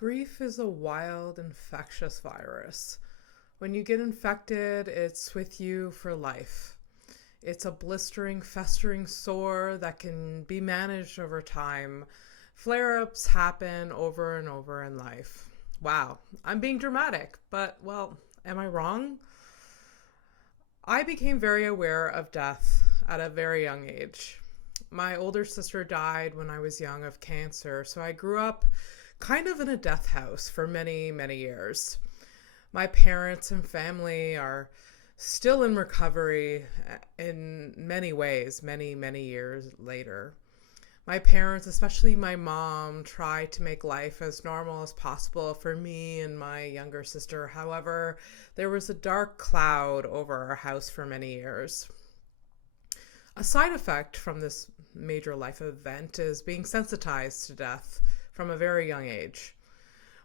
Grief is a wild, infectious virus. When you get infected, it's with you for life. It's a blistering, festering sore that can be managed over time. Flare-ups happen over and over in life. Wow, I'm being dramatic, but, well, am I wrong? I became very aware of death at a very young age. My older sister died when I was young of cancer, so I grew up kind of in a death house for many, many years. My parents and family are still in recovery in many ways, many, many years later. My parents, especially my mom, tried to make life as normal as possible for me and my younger sister. However, there was a dark cloud over our house for many years. A side effect from this major life event is being sensitized to death from a very young age.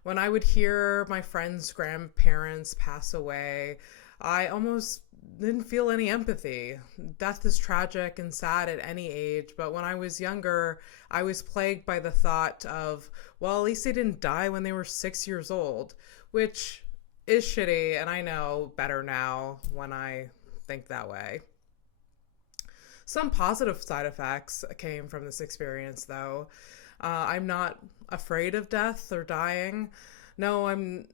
When I would hear my friends' grandparents pass away, I almost didn't feel any empathy. Death is tragic and sad at any age, but when I was younger, I was plagued by the thought of, well, at least they didn't die when they were 6 years old, which is shitty, and I know better now when I think that way. Some positive side effects came from this experience, though. I'm not afraid of death or dying. No, I'm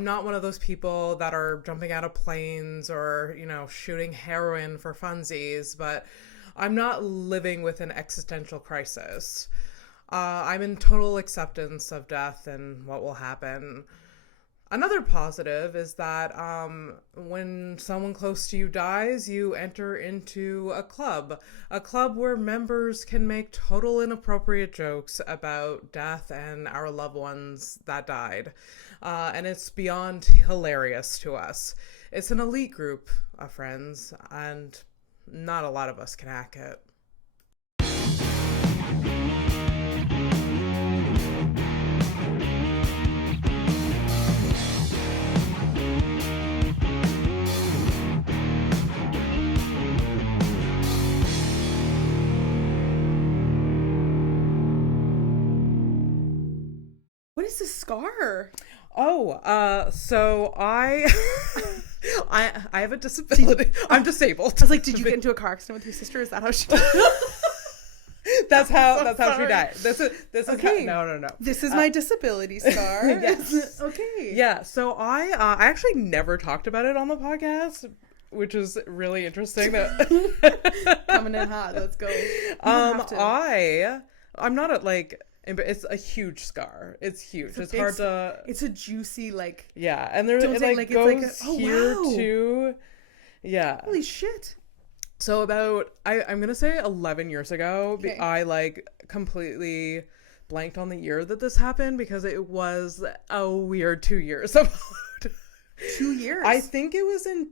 not one of those people that are jumping out of planes or, shooting heroin for funsies, but I'm not living with an existential crisis. I'm in total acceptance of death and what will happen. Another positive is that when someone close to you dies, you enter into a club where members can make total inappropriate jokes about death and our loved ones that died. And it's beyond hilarious to us. It's an elite group of friends, and not a lot of us can hack it. What is this scar? So I I have a disability. I'm disabled. I was like, did you get into a car accident with your sister? Is that how she That's how she died. This is okay. No. This is my disability scar. Yes. Okay. Yeah, so I actually never talked about it on the podcast, which is really interesting. That Coming in hot. Let's go. I'm not it's a huge scar. It's huge. It's hard to. It's a juicy Yeah, and there's it goes here too. Yeah. Holy shit. So about I'm gonna say 11 years ago, okay. I completely blanked on the year that this happened because it was a weird 2 years about. 2 years. I think it was in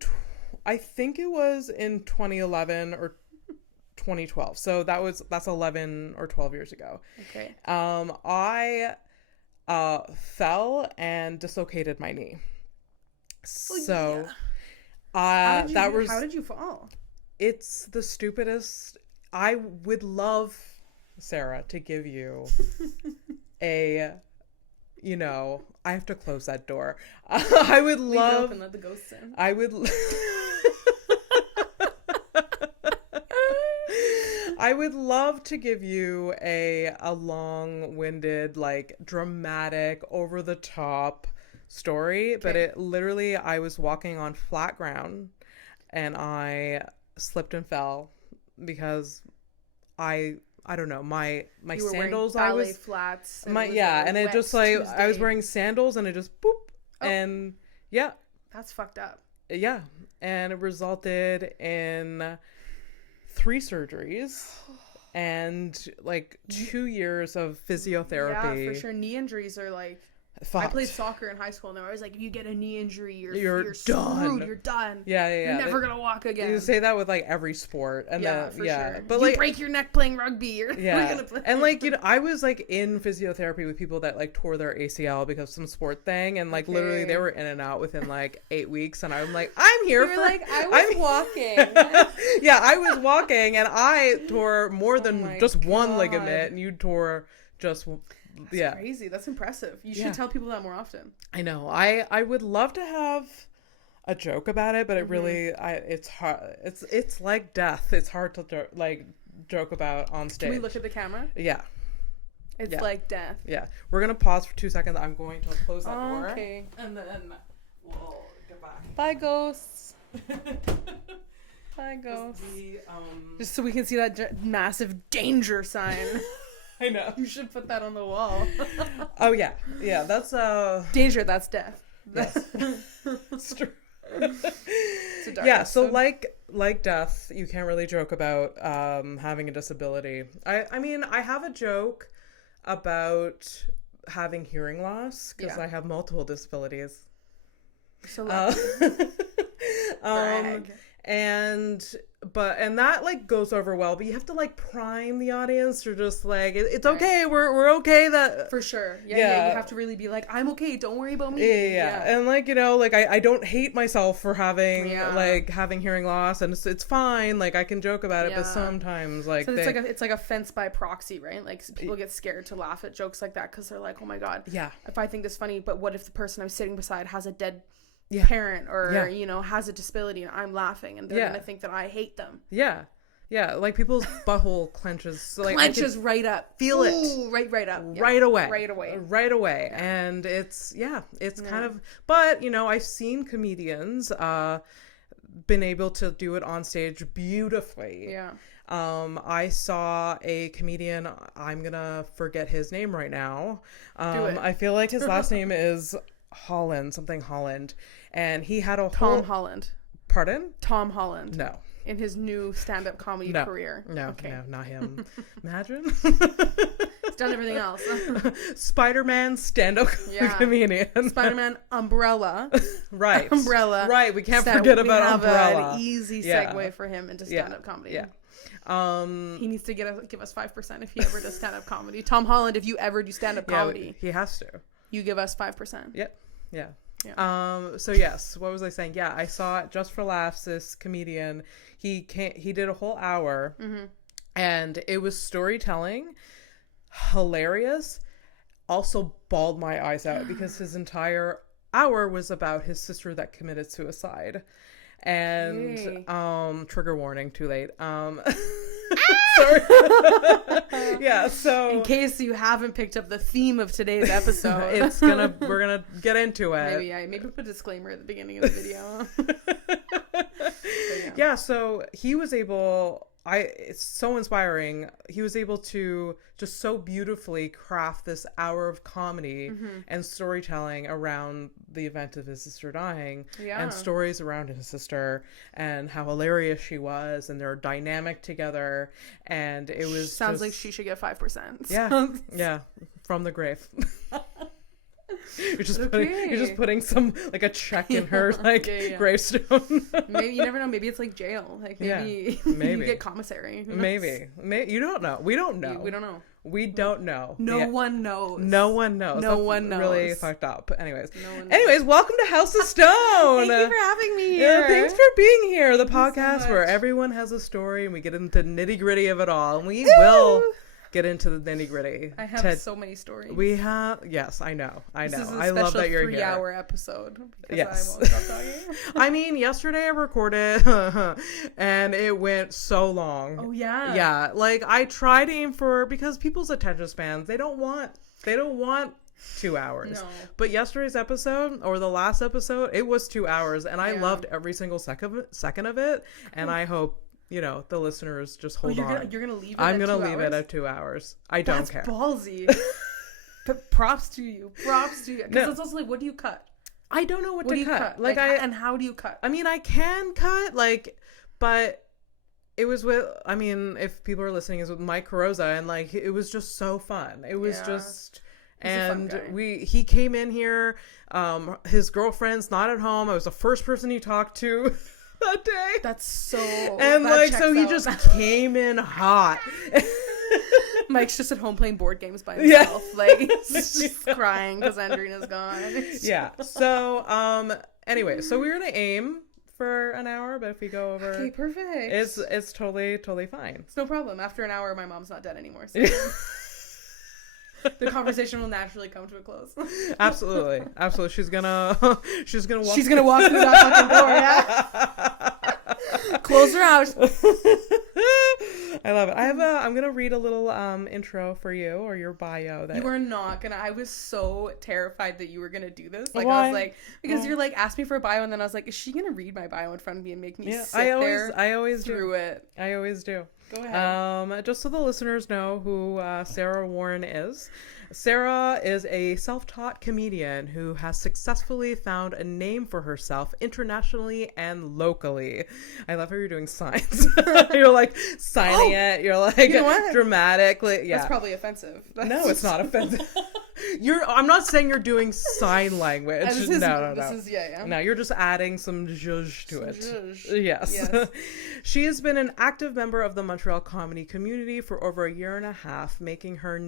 2011 or 2012. So that's 11 or 12 years ago. Okay. I fell and dislocated my knee. So how did you fall? It's the stupidest. I would love, Sarah, to give you I have to close that door. I would Leave love. it open, let the ghosts in. I would. I would love to give you a long-winded, dramatic, over-the-top story, okay. But it literally, I was walking on flat ground and I slipped and fell because I don't know, my sandals, ballet flats. And it just Tuesday. I was wearing sandals and it just boop, and yeah. That's fucked up. Yeah, and it resulted in 3 surgeries and 2 years of physiotherapy. Yeah, for sure. Knee injuries are I played soccer in high school and they were always if you get a knee injury, you're done. Screwed, you're done. Yeah. You're never gonna walk again. You say that with every sport, and sure. But you break your neck playing rugby, you're gonna play. And I was in physiotherapy with people that tore their ACL because of some sport thing, and literally they were in and out within 8 weeks, and I'm I'm here for. I was walking. Yeah, I was walking, and I tore more than just one ligament, and you tore just That's crazy. That's impressive. You should tell people that more often. I know. I would love to have a joke about it, but it really, it's hard. It's like death. It's hard to joke about on stage. Can we look at the camera? Yeah. It's like death. Yeah. We're going to pause for 2 seconds. I'm going to close that door. Okay. And then we'll get back. Bye, ghosts. Bye, ghosts. Just so we can see that massive danger sign. I know. You should put that on the wall. Oh, yeah. Yeah, that's... Danger, that's death. Yes. It's true. It's a dark episode. So like death, you can't really joke about having a disability. I mean, I have a joke about having hearing loss because I have multiple disabilities. So brag. And that like goes over well, but you have to like prime the audience or just like it's okay, we're okay that for sure. Yeah, you have to really be like, I'm okay, don't worry about me. Yeah. And like, you know, like I don't hate myself for having having hearing loss, and it's fine, like I can joke about it, but sometimes like so it's like a fence by proxy, right? Like people get scared to laugh at jokes like that because they're like, oh my god, if I think this funny, but what if the person I'm sitting beside has a dead parent or you know, has a disability and I'm laughing and they're gonna think that I hate them. Like people's butthole clenches, so like right up, feel it right up, right away, yeah. And it's kind of, but you know, I've seen comedians been able to do it on stage beautifully. I saw a comedian, I'm gonna forget his name right now. Do it. I feel like his last name is Holland, and he had a Tom Holland. Pardon? Tom Holland. No. In his new stand-up comedy career. No, not him. Imagine. He's done everything else. Spider-Man stand-up comedian. Spider-Man Umbrella. Right. Umbrella. Right. We can't forget about Umbrella. An easy segue for him into stand-up comedy. He needs to give us 5% if he ever does stand-up comedy. Tom Holland, if you ever do stand-up comedy, he has to. You give us 5%. Yep. Yeah. So yes, what was I saying? Yeah, I saw it just for laughs. This comedian, he did a whole hour, and it was storytelling, hilarious. Also bawled my eyes out because his entire hour was about his sister that committed suicide. And trigger warning, too late. Sorry. Yeah, so in case you haven't picked up the theme of today's episode, we're gonna get into it. Maybe put a disclaimer at the beginning of the video. Yeah, so he was able, it's so inspiring. He was able to just so beautifully craft this hour of comedy and storytelling around the event of his sister dying, and stories around his sister and how hilarious she was, and their dynamic together. And it was sounds like she should get 5%. Yeah, from the grave. You're just putting some like a check in her gravestone. Maybe you never know. Maybe it's like jail. Like maybe you get commissary. Maybe you don't know. We don't know. We don't know. No one knows. No one knows. No one knows. Really fucked up. Anyways, welcome to House of Stone. Thank you for having me here. Yeah, thanks for being here. The podcast where everyone has a story and we get into the nitty gritty of it all, and we will get into the nitty gritty. I have so many stories. We have, yes, I know. This is I love that you're here. 3-hour episode. Yes. I won't stop talking. I mean, yesterday I recorded and it went so long. Oh yeah. Yeah, like I tried to aim for, because people's attention spans, they don't want 2 hours. No. But yesterday's episode, or the last episode, it was 2 hours, and I loved every single second of it, and I hope, you know, the listeners just hold on. You're gonna leave it I'm gonna leave it at 2 hours. I don't care. That's ballsy. But props to you. Because it's also like, what do you cut? I don't know what to cut. Like and how do you cut? I mean, I can cut, like, but it was with, I mean, if people are listening, is with Mike Carosa, and like it was just so fun. It was just, and he came in here. His girlfriend's not at home. I was the first person he talked to that day. That's so, and like, so he just came in hot. Mike's just at home playing board games by himself, like just crying because Andrina's gone. Yeah. So anyway, so we're gonna aim for an hour, but if we go over, okay, perfect. It's totally fine. It's no problem. After an hour, my mom's not dead anymore. So. The conversation will naturally come to a close. Absolutely. She's gonna walk through that fucking door, yeah. Close her out. I love it. I'm gonna read a little intro for you, or your bio. You are not gonna. I was so terrified that you were gonna do this. Like, why? I was like, because you're like, asked me for a bio, and then I was like, is she gonna read my bio in front of me and make me sit there? I always through do it. I always do. Go ahead. Just so the listeners know who Sarah Warren is. Sarah is a self-taught comedian who has successfully found a name for herself internationally and locally. I love how you're doing signs. You're like signing it. You're like, you know what? Dramatically. Yeah. That's probably offensive. No, it's not offensive. I'm not saying you're doing sign language. No. No, you're just adding some zhuzh to it. Zhuzh. Yes. She has been an active member of the Montreal comedy community for over a year and a half, making her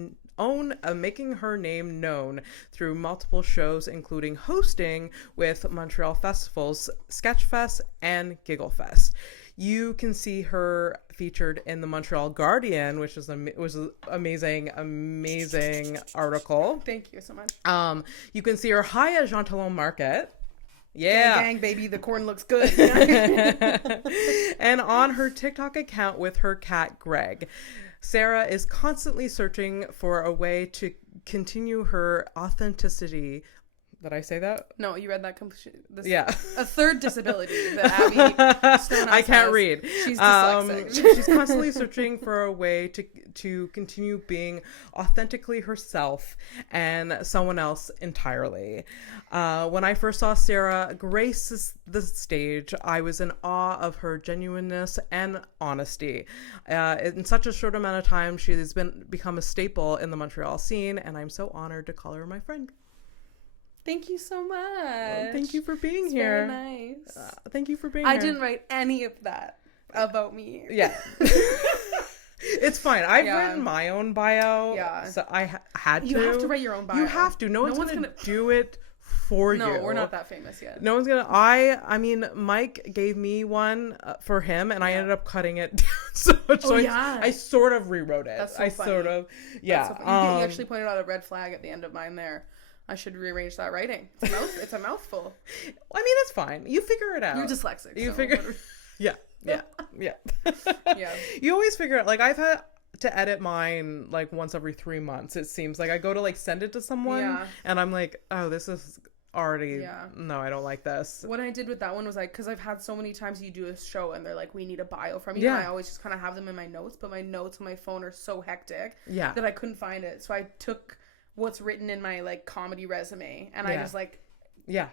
name known through multiple shows, including hosting with Montreal festivals Sketchfest and Gigglefest. You can see her featured in the Montreal Guardian, which was an amazing article. Thank you so much. You can see her high at Jean Talon Market. Yeah. Gang, baby, the corn looks good. And on her TikTok account with her cat, Greg. Sarah is constantly searching for a way to continue her authenticity. Did I say that? No, you read that yeah. A third disability that Abby Stonehouse I can't read. She's dyslexic. She's constantly searching for a way to continue being authentically herself and someone else entirely. When I first saw Sarah grace the stage, I was in awe of her genuineness and honesty. In such a short amount of time, she has become a staple in the Montreal scene, and I'm so honored to call her my friend. Thank you so much. Well, thank you for being here. Very nice. Thank you for being here. I didn't write any of that about me. Yeah. It's fine. I've written my own bio. Yeah. So I had to. You have to write your own bio. You have to. No one's gonna do it for you. No, we're not that famous yet. No one's gonna. I mean, Mike gave me one for him, and I ended up cutting it down so much. I sort of rewrote it. That's so funny. Yeah. So you actually pointed out a red flag at the end of mine there. I should rearrange that writing. It's a mouthful. I mean, it's fine. You figure it out. You're dyslexic. You figure. Yeah. You always figure it. Like, I've had to edit mine like once every 3 months. It seems like I go to like send it to someone, and I'm like, oh, this is already. No, I don't like this. What I did with that one was like, because I've had so many times you do a show and they're like, we need a bio from you. And I always just kind of have them in my notes, but my notes on my phone are so hectic that I couldn't find it. So I took what's written in my like comedy resume and I just like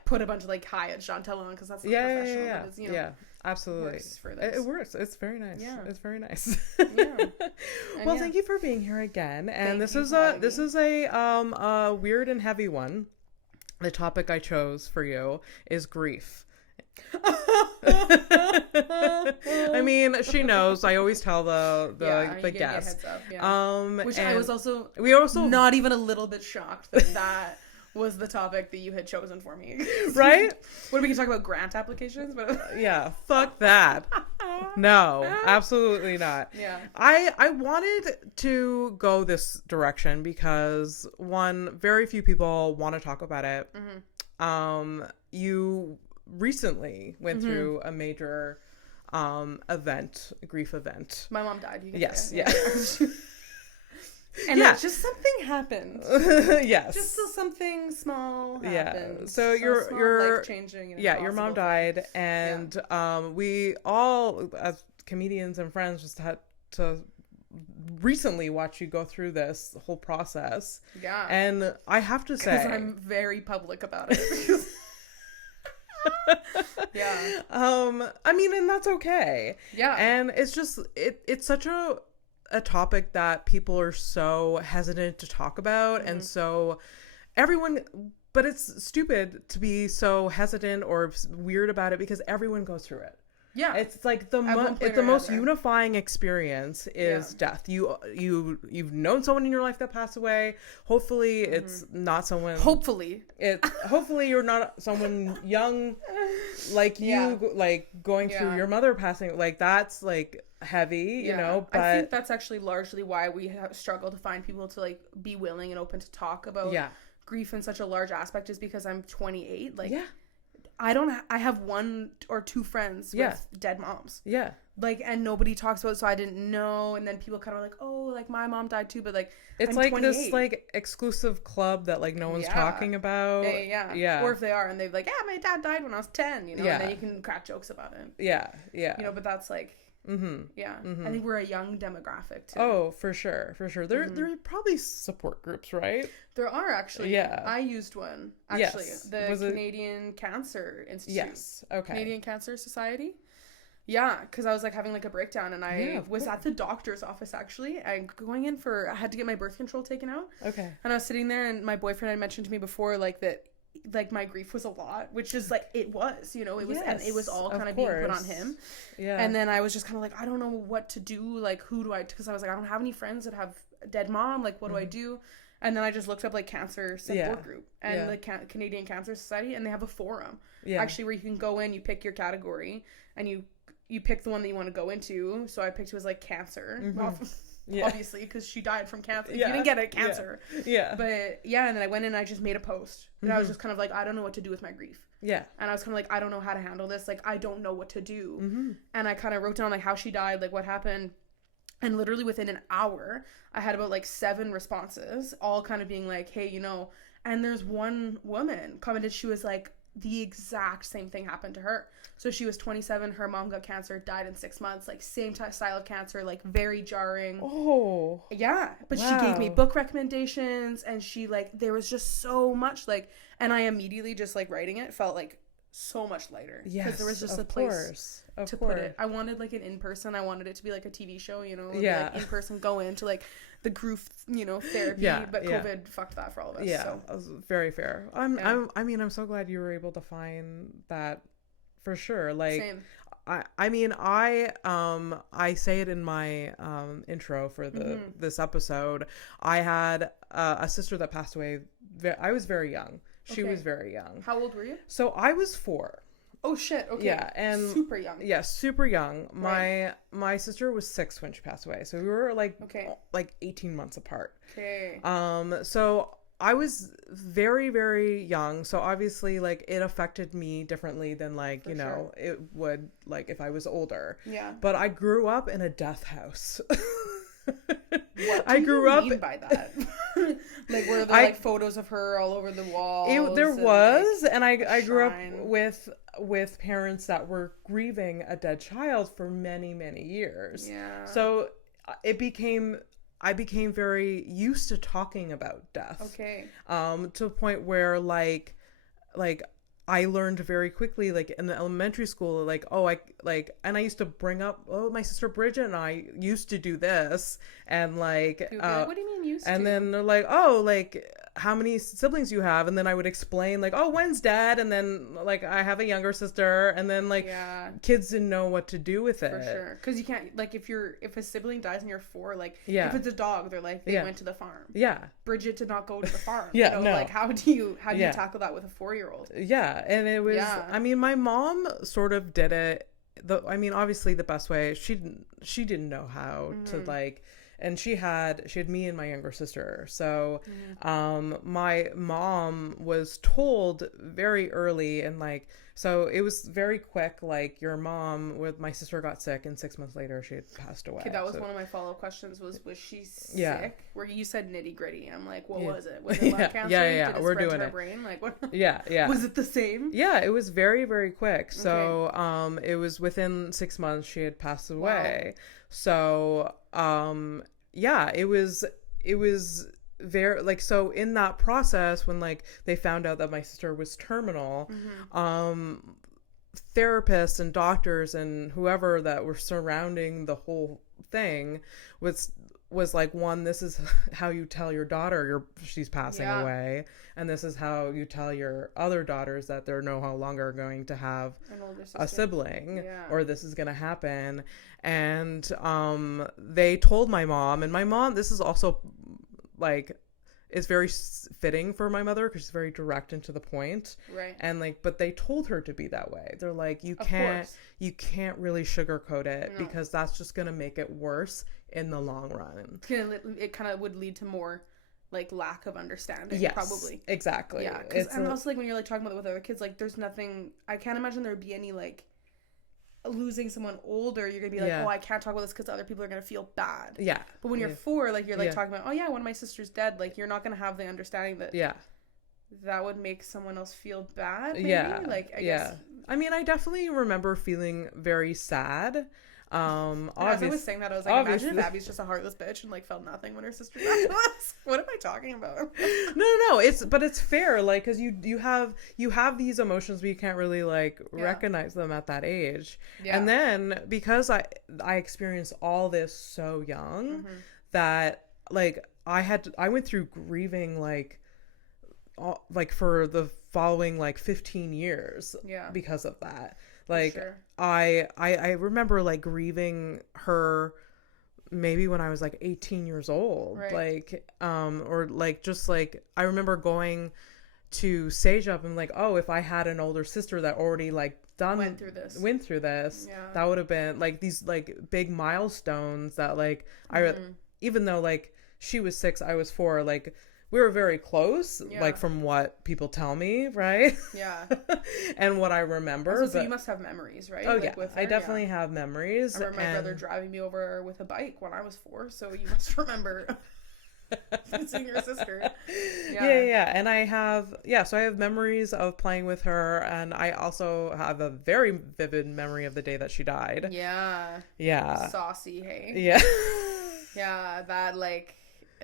put a bunch of like hi at Jean Talon because that's professional. But it's, you know, absolutely. It works. It's very nice. It's very nice. Well, thank you for being here again. And this is a weird and heavy one. The topic I chose for you is grief. I mean, she knows. I always tell the guests. Which I was also not even a little bit shocked that was the topic that you had chosen for me. Right? What, we can talk about grant applications? Yeah, fuck that. No, absolutely not. Yeah. I wanted to go this direction because, one, very few people want to talk about it. Mm-hmm. You recently went through a major grief event. My mom died. Yes. And just something happened. Yes. Just something small happened. Yeah. So you're life-changing. Your mom died, and we all, as comedians and friends, just had to recently watch you go through this whole process. Yeah. And I have to say, because I'm very public about it. Yeah. I mean, and that's okay. Yeah. And it's just it's such a topic that people are so hesitant to talk about, and so but it's stupid to be so hesitant or weird about it because everyone goes through it. Yeah, it's like the most unifying experience is death. You've known someone in your life that passed away. Hopefully, it's not someone. Hopefully, you're not someone young like you, like going through your mother passing. Like that's like heavy, you know, but I think that's actually largely why we have struggled to find people to like be willing and open to talk about grief in such a large aspect, is because I'm 28. Like, I have one or two friends with dead moms. Yeah. Like, and nobody talks about it, so I didn't know. And then people kind of like, oh, like my mom died too, but like, it's I'm like 28. this like exclusive club that like no one's talking about. Yeah. Or if they are, and they're like, my dad died when I was 10, you know, and then you can crack jokes about it. Yeah. You know, but that's like, I think we're a young demographic too. Oh, for sure. There are probably support groups, right? There are actually. Yeah. I used one actually. Yes. The Canadian Cancer Institute. Yes. Okay. Canadian Cancer Society. Yeah, because I was like having like a breakdown, and I was at the doctor's office actually. I had to get my birth control taken out. Okay. And I was sitting there, and my boyfriend had mentioned to me before like that, like my grief was a lot, which is like it was, you know, it was, and it was all kind of being put on him. Yeah. And then I was just kind of like, I don't know what to do. Like, who do I? Because I was like, I don't have any friends that have a dead mom. Like, what do I do? And then I just looked up like cancer support group and the Canadian Cancer Society, and they have a forum actually where you can go in, you pick your category, and you pick the one that you want to go into. So I picked, it was like cancer. Obviously, because she died from cancer. You didn't get it, cancer. But and then I went in and I just made a post. And I was just kind of like, I don't know what to do with my grief. And I was kind of like, I don't know how to handle this. Like, I don't know what to do. And I kind of wrote down like how she died, like what happened. And literally within an hour, I had about like 7 responses, all kind of being like, hey, you know, and there's one woman commented, she was like, the exact same thing happened to her. So she was 27, her mom got cancer, died in 6 months, like same style of cancer, like very jarring. Oh. Yeah. But she gave me book recommendations, and she like, there was just so much like, and I immediately just like writing it felt like so much lighter. Yes. Because there was just a place to put it. I wanted like an in-person, I wanted it to be like a TV show, you know, like in-person, go into like the grief, you know, therapy, but COVID fucked that for all of us. Yeah, so. That was very fair. I'm so glad you were able to find that, for sure. Like, same. I say it in my intro for this episode. I had a sister that passed away. I was very young. She was very young. How old were you? So I was 4. Oh shit. Okay. Yeah, and super young. Yeah, super young. My sister was 6 when she passed away. So we were like 18 months apart. Okay. So I was very, very young. So obviously like it affected me differently than like, you know, it would like if I was older. Yeah. But I grew up in a death house. What do you mean by that? Like, were there like photos of her all over the walls? There was, and I grew up with parents that were grieving a dead child for many, many years. Yeah. So I became very used to talking about death. Okay. To a point where like I learned very quickly, like in elementary school, like, and I used to bring up, my sister Bridget and I used to do this, and like, what do you mean used to? And then they're like, like, how many siblings you have? And then I would explain like, when's dad? And then like, I have a younger sister, and then like, kids didn't know what to do with it. For sure. Cause you can't, like, if a sibling dies and you're 4, like, if it's a dog, they're like, they went to the farm. Yeah. Bridget did not go to the farm. You know? No. Like, how do you tackle that with a 4-year-old? Yeah. And it was, I mean, my mom sort of did it. Obviously the best way, she didn't know how to like, and she had me and my younger sister. So, my mom was told very early, and like, so it was very quick. Like, your mom with my sister got sick, and 6 months later she had passed away. Okay, that was one of my follow-up questions. Was she sick? Where you said nitty gritty. I'm like, what was it? Was it lung cancer? Yeah. Did it We're spread doing to her it. brain? Like, what? Yeah. Was it the same? Yeah, it was very, very quick. So, it was within 6 months she had passed away. Wow. So, it was very, like, so in that process, when like they found out that my sister was terminal, therapists and doctors and whoever that were surrounding the whole thing was like, one, this is how you tell your daughter she's passing away, and this is how you tell your other daughters that they're no longer going to have a sibling, or this is going to happen. And they told my mom, and my mom, this is also like, is very fitting for my mother because she's very direct and to the point. Right. And like, but they told her to be that way. They're like, you can't really sugarcoat it because that's just going to make it worse in the long run. It kind of would lead to more like lack of understanding. Yes, probably. Exactly. Yeah. And also like when you're like talking about it with other kids, like there's nothing, I can't imagine there would be any like losing someone older, you're gonna be like, oh, I can't talk about this because other people are gonna feel bad. Yeah. But when you're 4, like you're like talking about, oh yeah, one of my sisters dead, like you're not gonna have the understanding that that would make someone else feel bad. Maybe? Yeah. Like I guess. I mean, I definitely remember feeling very sad. As I was saying that, I was like, imagine if Abby's just a heartless bitch and like felt nothing when her sister died. What am I talking about? No, it's fair, like, because you have these emotions, but you can't really like recognize them at that age. And then because I experienced all this so young that like I went through grieving like for the following like 15 years because of that. Like sure. I remember like grieving her maybe when I was like 18 years old, right. Like or like just like I remember going to Sage Up and like, oh, if I had an older sister that already like went through this that would have been like these like big milestones that like I even though like she was 6, I was 4, like we were very close, like from what people tell me, right? Yeah. And what I remember. So you must have memories, right? Oh, like, yeah. With her? I definitely have memories. I remember my brother driving me over with a bike when I was 4, so you must remember seeing your sister. Yeah. And I have, so I have memories of playing with her, and I also have a very vivid memory of the day that she died. Yeah. Yeah. Saucy, hey? Yeah. Yeah,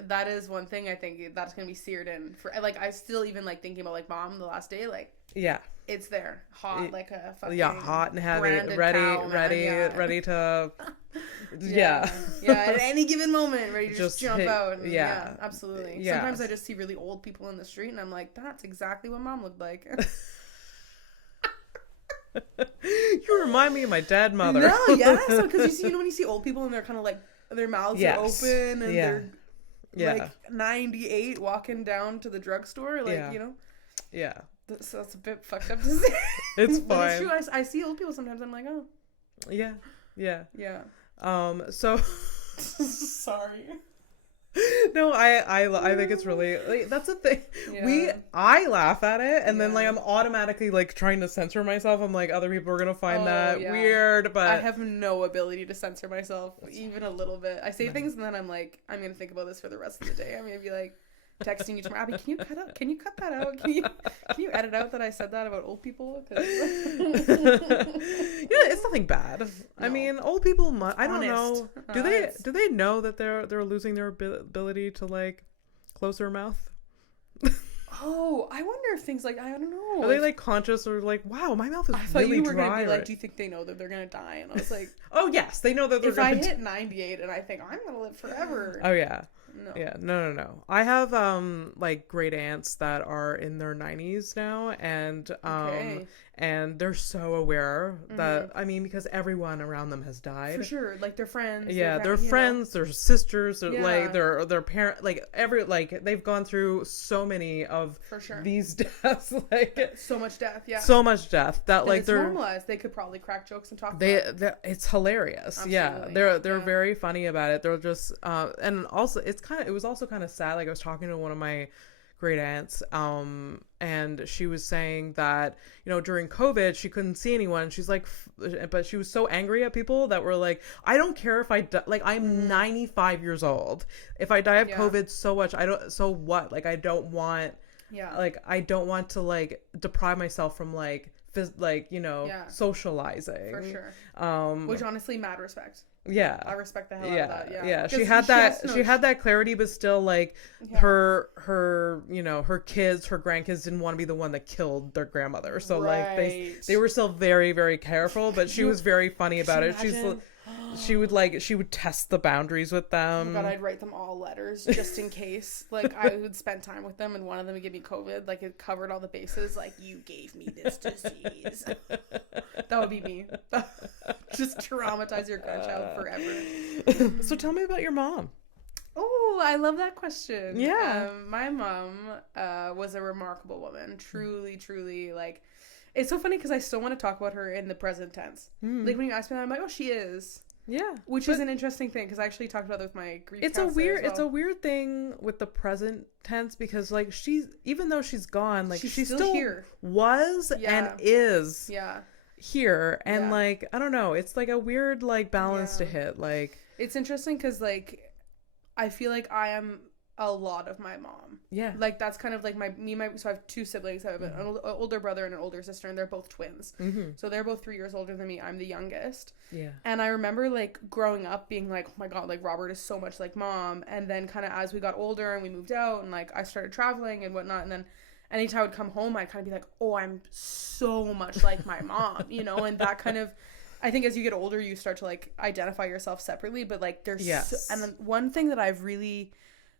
that is one thing I think that's gonna be seared in for. Like I still even like thinking about like Mom the last day, like it's there hot like a fucking hot and heavy, ready to at any given moment ready to just jump out and, absolutely. Sometimes I just see really old people in the street and I'm like, that's exactly what Mom looked like. You remind me of my dead mother. No, so because you know when you see old people and they're kind of like their mouths are open and they're like 98 walking down to the drugstore, like you know. Yeah. So that's a bit fucked up to say. It's fine. It's true. I see old people sometimes. I'm like, oh. Yeah. So. Sorry. No, I think it's really like, that's the thing. I laugh at it and then like I'm automatically like trying to censor myself. I'm like, other people are gonna find that weird, but I have no ability to censor myself even a little bit. I say things and then I'm like, I'm gonna think about this for the rest of the day. I'm gonna be like texting you tomorrow, Abby, can you cut that out? Can you edit out that I said that about old people? It's nothing bad. No. I mean, old people I don't know. Do they know that they're losing their ability to like close their mouth? Oh, I wonder if things like, I don't know. Are they like conscious or like, wow, my mouth is really dry? I thought you were going to be like, do you think they know that they're going to die? And I was like, oh yes, they know that they're going to die. If I hit 98 and I think I'm going to live forever. Oh yeah. No. Yeah, no. I have like great aunts that are in their 90s now, and and they're so aware that I mean because everyone around them has died. For sure, like their friends. Yeah, their friends, their sisters, like their parent, like they've gone through so many of these deaths, like so much death. Yeah, so much death that like they're normalized. They could probably crack jokes and talk. It's hilarious. Absolutely. Yeah, they're very funny about it. They're just and also it was also kind of sad. Like I was talking to one of my great aunts and she was saying that, you know, during COVID she couldn't see anyone. She's like, but she was so angry at people that were like, I don't care if I die, like I'm 95 years old, if I die of COVID, so what, like I don't want I don't want to like deprive myself from like you know socializing for sure, which honestly mad respect. Yeah, I respect the hell out of that. Yeah. She had that clarity, but still, like her, you know, her kids, her grandkids didn't want to be the one that killed their grandmother. So like they were still very, very careful. But she was very funny about it. She would test the boundaries with them. Oh God, I'd write them all letters just in case. Like I would spend time with them, and one of them would give me COVID. Like it covered all the bases. Like you gave me this disease. That would be me. Just traumatize your grandchild forever. So tell me about your mom. Oh, Oh, I love that question. Yeah. My mom was a remarkable woman. Truly, truly, like, it's so funny because I still want to talk about her in the present tense. Like, when you ask me that, I'm like, oh, she is. Yeah. Which is an interesting thing because I actually talked about it with my grief counselor as well. It's a weird thing with the present tense because, like, even though she's gone, like, she's still here. Was and is. Yeah. Here and like I don't know, it's like a weird like balance to hit. Like, it's interesting because like I feel like I am a lot of my mom. Yeah, like that's kind of like so I have two siblings. I have an older brother and an older sister, and they're both twins. So they're both 3 years older than me. I'm the youngest. Yeah, and I remember like growing up being like, oh my god, like Robert is so much like mom. And then kind of as we got older and we moved out and like I started traveling and whatnot, and then anytime I would come home, I'd kind of be like, oh, I'm so much like my mom, you know? And that kind of, I think as you get older, you start to, like, identify yourself separately. But, like, there's... Yes. And then one thing that I've really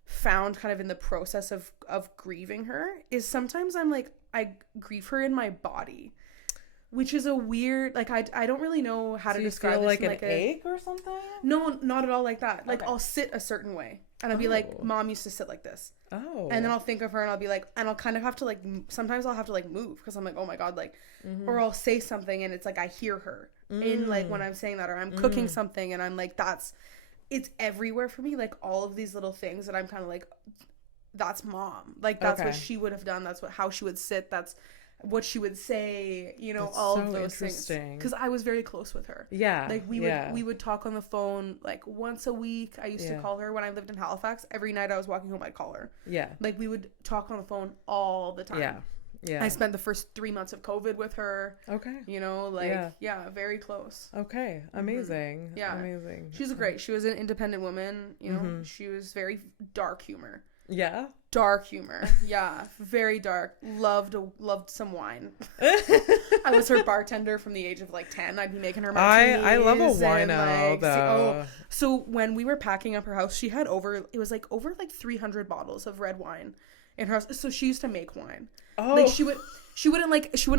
found kind of in the process of grieving her is sometimes I'm, like, I grieve her in my body. Which is a weird... Like, I don't really know how to describe this. Like an ache or something? No, not at all like that. Like, I'll sit a certain way. And I'll be like, Mom used to sit like this. Oh. And then I'll think of her and I'll be like, and I'll kind of have to like, sometimes I'll have to like move because I'm like, oh my God, like, or I'll say something and it's like, I hear her in like when I'm saying that, or I'm cooking something and I'm like, it's everywhere for me. Like all of these little things that I'm kind of like, that's mom. Like that's what she would have done. That's how she would sit. That's what she would say, you know, all of those things. Because I was very close with her. Yeah. Like we would talk on the phone like once a week. I used to call her when I lived in Halifax. Every night I was walking home, I'd call her. Yeah. Like we would talk on the phone all the time. Yeah. Yeah. I spent the first 3 months of COVID with her. Okay. You know, like, very close. Okay. Amazing. Yeah. Amazing. She was great. She was an independent woman. You know, she was very dark humor. Yeah. Dark humor. Yeah. Very dark. Loved some wine. I was her bartender from the age of like 10. I'd be making her martinis. I love a wino, like, though. So when we were packing up her house, she had over 300 bottles of red wine in her house. So she used to make wine. Oh. Like she wouldn't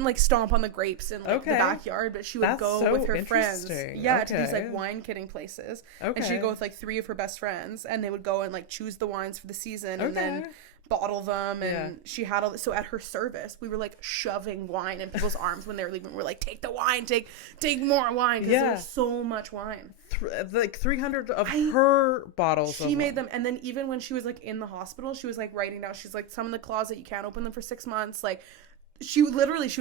like stomp on the grapes in like the backyard, but she would go with her friends. Yeah, to these like wine kidding places. Okay. And she'd go with like 3 of her best friends and they would go and like choose the wines for the season and then bottle them. And she had all so at her service we were like shoving wine in people's arms when they were leaving. We're like, take the wine, take more wine, because there's so much wine. Like 300 of her bottles. She made them. And then even when she was like in the hospital, she was like writing down, she's like, some in the closet, you can't open them for 6 months. Like she was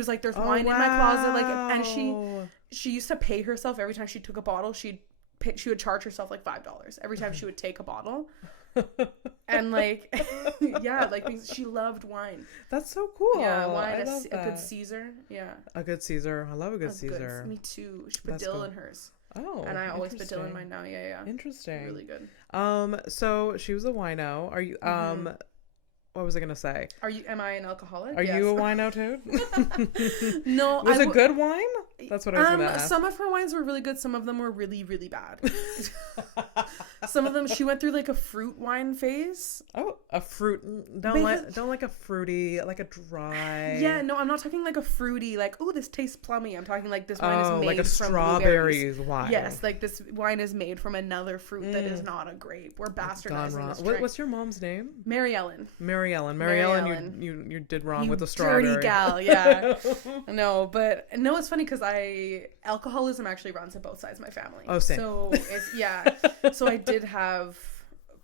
like, there's wine in my closet. Like, and she used to pay herself every time she took a bottle. She would charge herself like $5 every time she would take a bottle. And like like she loved wine. That's so cool. Yeah, wine. A good Caesar. Yeah, a good Caesar. I love a good Caesar. Me too. She put dill in hers. Oh, and I always put dill in mine now. Yeah. Interesting. Really good. So she was a wino. Are you what was I gonna say? Am I an alcoholic? Are you a wino too? No. Was it good wine? That's what I was gonna ask. Some of her wines were really good. Some of them were really, really bad. Some of them, she went through like a fruit wine phase. Oh, a fruit. Don't like a fruity, like a dry. Yeah, no, I'm not talking like a fruity, like, oh, this tastes plummy. I'm talking like this wine is made like a from strawberries wine. Yes, like this wine is made from another fruit that is not a grape. We're bastardizing this drink. What's your mom's name? Mary Ellen. Mary Ellen, you did wrong with the strawberry. Dirty gal, yeah. No, it's funny because alcoholism actually runs at both sides of my family. Oh, same. So so I did have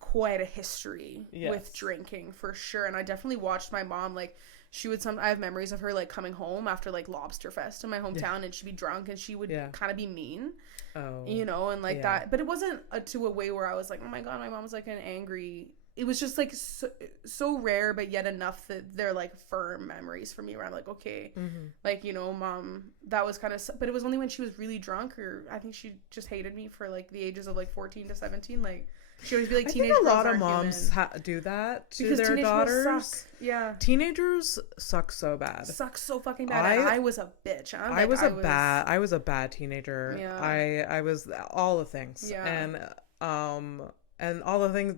quite a history with drinking for sure, and I definitely watched my mom like I have memories of her like coming home after like Lobster Fest in my hometown and she'd be drunk and she would kind of be mean. Oh. You know, and like that, but it wasn't to a way where I was like, oh my god, my mom's like an angry. It was just like so rare, but yet enough that they're like firm memories for me where I'm like, okay, like, you know, mom, that was kind of, but it was only when she was really drunk, or I think she just hated me for like the ages of like 14 to 17. Like she always be like, teenage girls aren't human. A lot of moms do that to their daughters. Suck. Yeah. Teenagers suck so bad. Suck so fucking bad. I was a bitch. I was a bad teenager. Yeah. I was all the things. Yeah. And all the things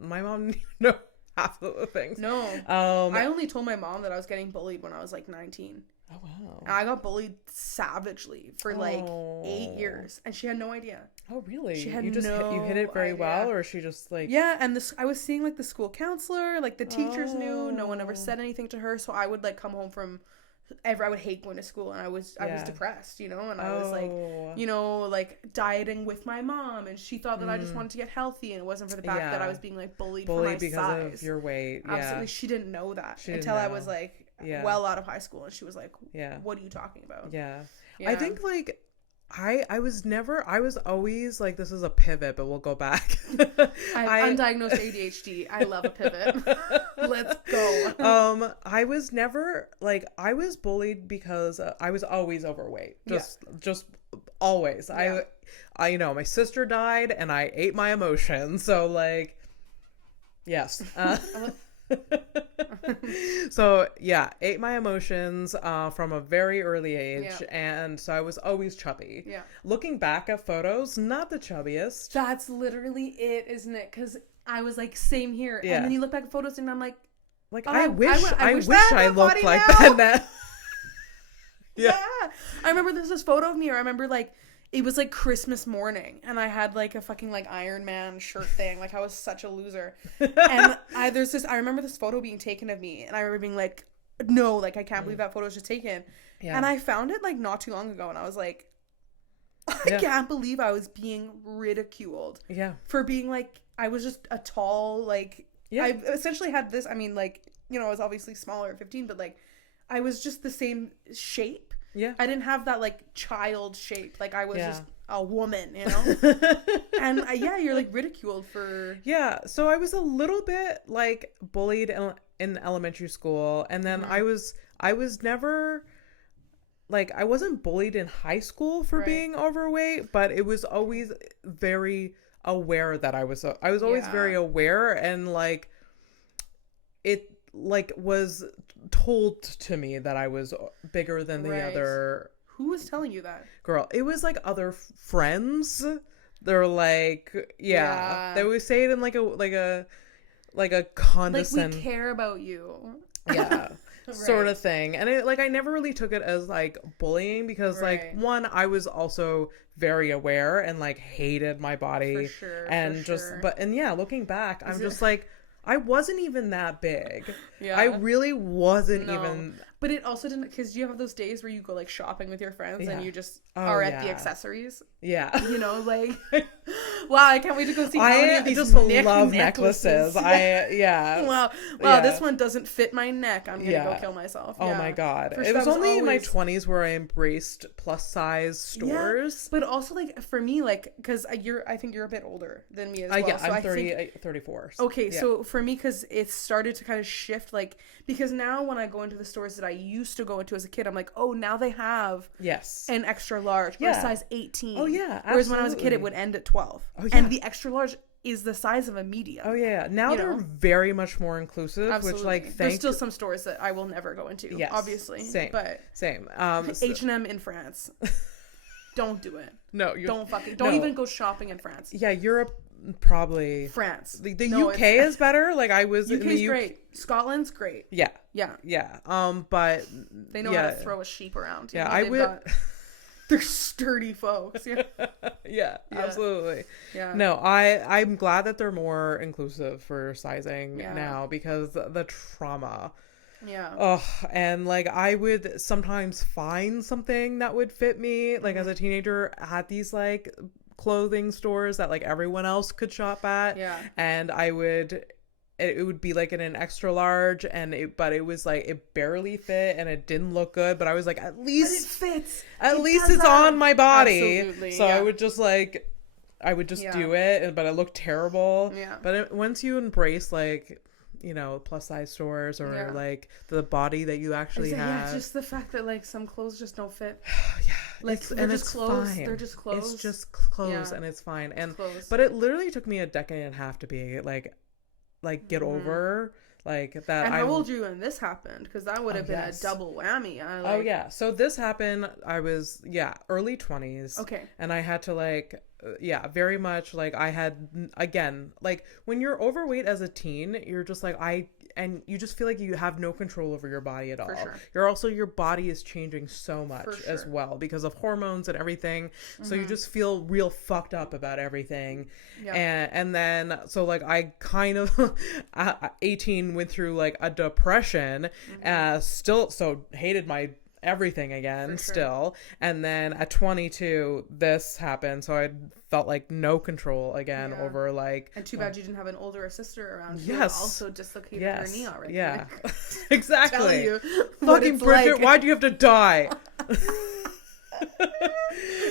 my mom didn't know half of the things. No. I only told my mom that I was getting bullied when I was like 19. Oh, wow. And I got bullied savagely for like 8 years, and she had no idea. Oh, really? She had you hit it very well, or she just like... Yeah, and I was seeing like the school counselor, like the teachers knew, no one ever said anything to her, so I would like come home from... I would hate going to school, and I was depressed, you know, and I was like, you know, like dieting with my mom, and she thought that I just wanted to get healthy, and it wasn't for the fact that I was being like bullied for my because size. Of your weight. Absolutely, she didn't know that until I was like well out of high school, and she was like, what are you talking about? I think like I was always like, this is a pivot, but we'll go back. I have undiagnosed ADHD. I love a pivot. Let's go. I was never like, I was bullied because I was always overweight. Just always. I you know, my sister died and I ate my emotions. So like, yes. So yeah, ate my emotions from a very early age, and so I was always chubby. Looking back at photos, not the chubbiest. That's literally it, isn't it? Because I was like, same here. And then you look back at photos and I'm like I wish I looked like that. Yeah, I remember there's this photo of me, or I remember like it was like Christmas morning, and I had like a fucking like Iron Man shirt thing. Like I was such a loser. And I remember this photo being taken of me, and I remember being like, no, like I can't believe that photo was just taken. And I found it like not too long ago, and I was like, I can't believe I was being ridiculed. For being like, I was just a tall, like, I essentially had this, I mean, like, you know, I was obviously smaller at 15, but like I was just the same shape. I didn't have that like child shape. Like I was just a woman, you know? And you're like ridiculed for... So I was a little bit like bullied in elementary school. And then I was never like, I wasn't bullied in high school for being overweight, but it was always very aware that I was always very aware, and like it like was told to me that I was bigger than the other. Who was telling you that? Girl, it was like other friends. They're like, they would say it in like a condescending, like, we care about you. Sort of thing. And it like, I never really took it as like bullying, because like, one, I was also very aware and like hated my body. For sure. And looking back, I'm just like, I wasn't even that big. I really wasn't even. But it also didn't, because you have those days where you go like shopping with your friends and you just are at the accessories. You know, like, wow, I can't wait to go see how many of these just love necklaces. Wow, this one doesn't fit my neck. I'm gonna go kill myself. Oh my god. It was only in my 20s where I embraced plus size stores. But also like for me, like, because I think you're a bit older than me as well. I'm 34. Okay, so for me, because it started to kind of shift, like, because now when I go into the stores that I used to go into as a kid, I'm like, oh, now they have an extra large or a size 18. Oh yeah, absolutely. Whereas when I was a kid, it would end at 12. Oh yeah. And the extra large is the size of a medium. Oh yeah. Now they're very much more inclusive. Absolutely. Which like there's still some stores that I will never go into. Yes. Obviously. Same. H&M in France. Don't do it. No, don't even go shopping in France. Yeah, Europe. Probably France. The UK is better. Like I was UK's in the UK. Great. Scotland's great. Yeah. But they know how to throw a sheep around. Yeah, I would. They're sturdy folks. Yeah, absolutely. Yeah. No, I'm glad that they're more inclusive for sizing now, because the trauma. Yeah. Oh, and like I would sometimes find something that would fit me. Like as a teenager, at these like clothing stores that like everyone else could shop at, and it would be like in an extra large, but it was like it barely fit and it didn't look good, but I was like, at least it fits, at least it's on my body. Absolutely, so I would just do it, but it looked terrible. But once you embrace like, you know, plus size stores or like the body that you actually have, just the fact that like some clothes just don't fit. Like they're just clothes. Fine. They're just clothes. It's just clothes, and it's fine. And but it literally took me a decade and a half to be like get over like that. And how old were you when this happened? Because that would have been a double whammy. Oh yeah. So this happened. I was early 20s. Okay. And I had to like very much like I had again like when you're overweight as a teen, you're just like and you just feel like you have no control over your body at all. For sure. Your body is changing so much as well because of hormones and everything. So you just feel real fucked up about everything. Yeah. And then, so like I kind of, 18 went through like a depression, still, so hated my everything again still. And then at 22 this happened, so I felt like no control again over like, and too bad you didn't have an older sister around who also dislocated her knee already. Exactly. Tell you fucking Bridget, like. Why'd you have to die?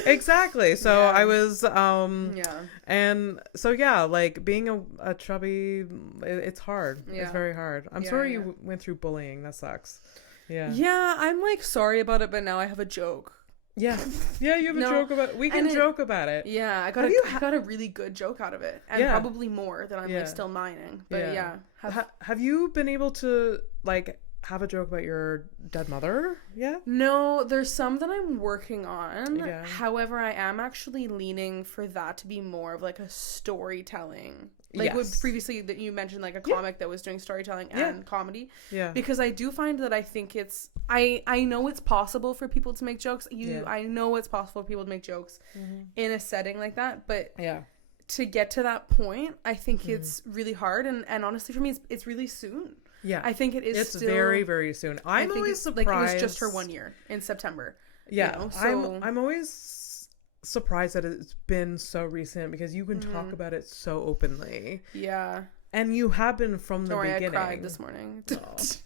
Exactly. So I was and so like being a chubby, it's hard. It's very hard. I'm sorry you went through bullying. That sucks. Yeah, I'm like sorry about it, but now I have a joke. Yeah, you have a joke about it. We can joke about it. Yeah, I got a really good joke out of it, and probably more that I'm like still mining. But have you been able to like have a joke about your dead mother yet? No, there's some that I'm working on. However, I am actually leaning for that to be more of like a storytelling. Like with previously that you mentioned like a comic that was doing storytelling and comedy. Yeah. Because I do find that I think it's I know it's possible for people to make jokes. I know it's possible for people to make jokes in a setting like that, but to get to that point, I think it's really hard and honestly for me it's really soon. Yeah. I think it's still very, very soon. I'm always surprised. Like it was just her 1 year in September. Yeah. You know? So I'm always surprised that it's been so recent because you can talk about it so openly. Yeah. And you have been from the beginning. I cried this morning.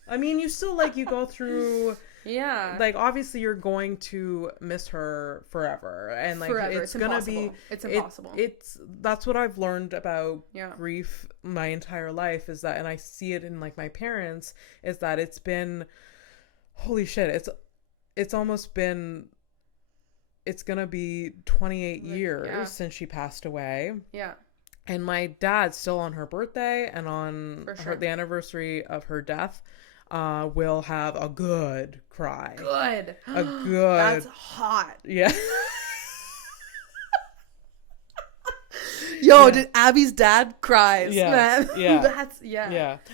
I mean, you still like you go through like obviously you're going to miss her forever and like it's gonna be it's impossible. That's what I've learned about grief my entire life is that, and I see it in like my parents, is that it's been holy shit, it's almost been, it's gonna be 28 years since she passed away. Yeah. And my dad's still on her birthday and on the anniversary of her death will have a good cry. Good. A good. That's hot. Yeah. Yo, did Abby's dad cries? Man. Yeah. That's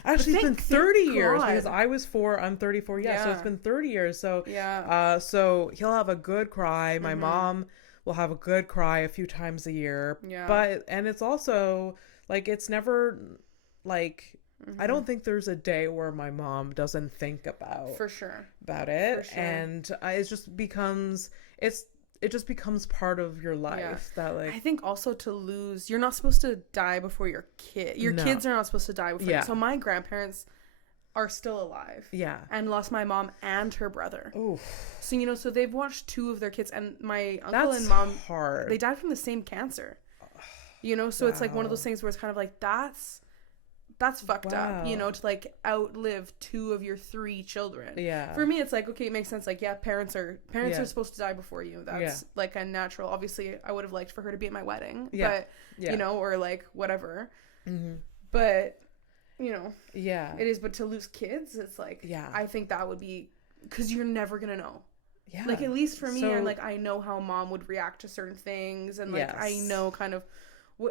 Actually, it's been 30 years because I was 4. I'm 34. So it's been 30 years. So so he'll have a good cry. My mom will have a good cry a few times a year. Yeah. But and it's also like it's never like I don't think there's a day where my mom doesn't think about about it, and it just becomes part of your life. That like I think also to lose, you're not supposed to die before your kid. Your kids are not supposed to die before you. So my grandparents are still alive. Yeah. And lost my mom and her brother. Oof. So, you know, so they've watched 2 of their kids, and my uncle and mom, they died from the same cancer. You know, so it's like one of those things where it's kind of like, that's fucked up, you know, to like outlive 2 of your 3 children. Yeah. For me, it's like, okay, it makes sense. Like, parents are supposed to die before you. That's like a natural, obviously I would have liked for her to be at my wedding, but you know, or like whatever. But you know, it is, but to lose kids, it's like, I think that would be, because you're never gonna know. Like, at least for me, I'm like, I know how mom would react to certain things, and like I know kind of,